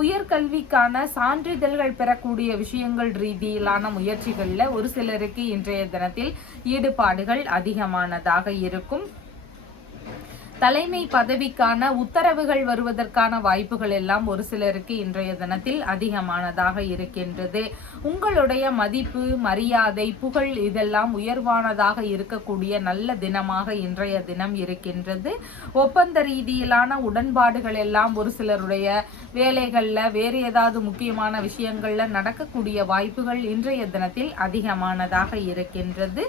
உயர்கல்விக்கான சான்றிதழ்கள் பெறக்கூடிய விஷயங்கள் ரீதியிலான முயற்சிகள்ல ஒரு சிலருக்கு இன்றைய தினத்தில் ஈடுபாடுகள் அதிகமானதாக இருக்கும். தலைமை பதவிக்கான உத்தரவுகள் வருவதற்கான வாய்ப்புகள் எல்லாம் ஒரு சிலருக்கு இன்றைய தினத்தில் அதிகமானதாக இருக்கின்றது. உங்களுடைய மதிப்பு, மரியாதை, புகழ் இதெல்லாம் உயர்வானதாக இருக்கக்கூடிய நல்ல தினமாக இன்றைய தினம் இருக்கின்றது. ஒப்பந்த ரீதியிலான உடன்பாடுகள் எல்லாம் ஒரு சிலருடைய வேலைகள்ல வேறு ஏதாவது முக்கியமான விஷயங்கள்ல நடக்கக்கூடிய வாய்ப்புகள் இன்றைய தினத்தில் அதிகமானதாக இருக்கின்றது.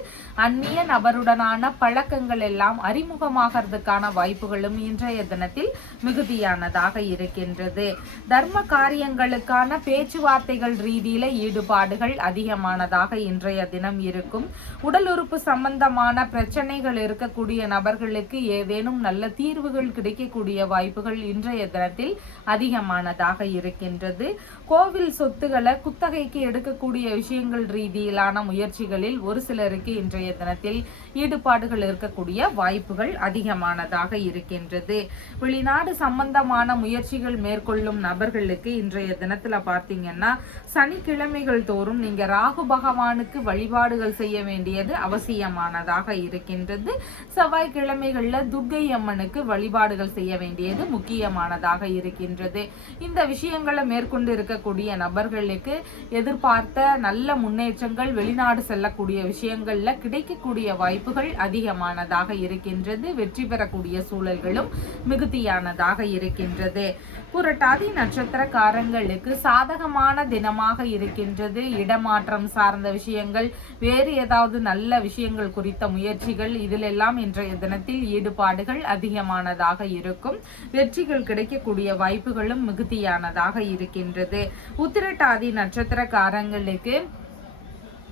அந்நிய நபருடனான பழக்கங்கள் எல்லாம் அறிமுகமாகிறதுக்கான வாய்ப்புகளும் இன்றைய தினத்தில் மிகுதியானதாக இருக்கின்றது. தர்ம காரியங்களுக்கான பேச்சுவார்த்தைகள் ரீதியில ஈடுபாடுகள் அதிகமானதாக இன்றைய தினம் இருக்கும். உடல் உறுப்பு சம்பந்தமான பிரச்சனைகள் இருக்கக்கூடிய நபர்களுக்கு ஏதேனும் நல்ல தீர்வுகள் கிடைக்கக்கூடிய வாய்ப்புகள் இன்றைய தினத்தில் அதிகமானதாக இருக்கின்றது. கோவில் சொத்துக்களை குத்தகைக்கு எடுக்கக்கூடிய விஷயங்கள் ரீதியிலான முயற்சிகளில் ஒரு சிலருக்கு இன்றைய தினத்தில் ஈடுபாடுகள் இருக்கக்கூடிய வாய்ப்புகள் அதிகமானதாக இருக்கின்றது. வெளிநாடு சம்பந்தமான முயற்சிகள் மேற்கொள்ளும் நபர்களுக்கு இன்றைய தினத்துல பார்த்தீங்கன்னா சனிக்கிழமைகள் தோறும் நீங்க ராகு பகவானுக்கு வழிபாடுகள் செய்ய வேண்டியது அவசியமானதாக இருக்கின்றது. செவ்வாய்க்கிழமைகள்ல துர்க்கை அம்மனுக்கு வழிபாடுகள் செய்ய வேண்டியது முக்கியமானதாக இருக்கின்றது. இந்த விஷயங்களை மேற்கொண்டு இருக்கக்கூடிய நபர்களுக்கு எதிர்பார்த்த நல்ல முன்னேற்றங்கள், வெளிநாடு செல்லக்கூடிய விஷயங்கள்ல கிடைக்கக்கூடிய வாய்ப்புகள் அதிகமானதாக இருக்கின்றது. வெற்றி பெறக்கூடிய சூழல்களும் மிகுதியானதாக இருக்கின்றது. புரட்டாதி நட்சத்திரக்காரங்களுக்கு சாதகமான தினமாக இருக்கின்றது. இடமாற்றம் சார்ந்த விஷயங்கள், வேறு ஏதாவது நல்ல விஷயங்கள் குறித்த முயற்சிகள் இதிலெல்லாம் இன்றைய தினத்தில் ஈடுபாடுகள் அதிகமானதாக இருக்கும். வெற்றிகள் கிடைக்கக்கூடிய வாய்ப்புகளும் மிகுதியானதாக இருக்கின்றது. உத்திரட்டாதி நட்சத்திரக்காரங்களுக்கு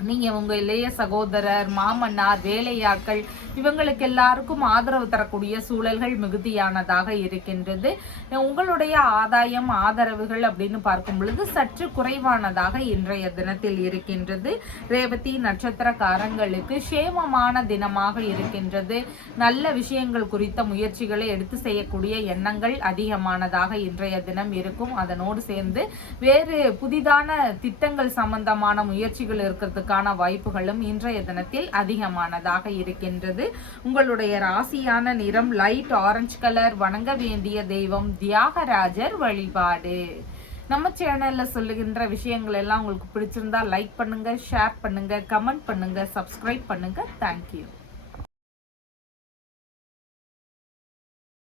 நீங்க உங்க இளைய சகோதரர், மாமன்னார், வேலையாட்கள் இவங்களுக்கு எல்லாருக்கும் ஆதரவு தரக்கூடிய சூழல்கள் மிகுதியானதாக இருக்கின்றது. உங்களுடைய ஆதாயம், ஆதரவுகள் அப்படின்னு பார்க்கும் பொழுது சற்று குறைவானதாக இன்றைய தினத்தில் இருக்கின்றது. ரேவதி நட்சத்திரக்காரங்களுக்கு சேமமான தினமாக இருக்கின்றது. நல்ல விஷயங்கள் குறித்த முயற்சிகளை எடுத்து செய்யக்கூடிய எண்ணங்கள் அதிகமானதாக இன்றைய தினம் இருக்கும். அதனோடு சேர்ந்து வேறு புதிதான திட்டங்கள் சம்பந்தமான முயற்சிகள் இருக்கிறதுக்கான வாய்ப்புகளும் இன்றைய தினத்தில் அதிகமானதாக இருக்கின்றது. உங்களுடைய ராசியான நிறம் லைட் ஆரஞ்சு கலர். வணங்க வேண்டிய தெய்வம் தியாகராஜர் வழிபாடு. நம்ம சேனல்ல சொல்லுகின்ற விஷயங்கள் எல்லாம் உங்களுக்கு பிடிச்சிருந்தா லைக் பண்ணுங்க, ஷேர் பண்ணுங்க, கமெண்ட் பண்ணுங்க, சப்ஸ்கிரைப் பண்ணுங்க. தேங்க்யூ.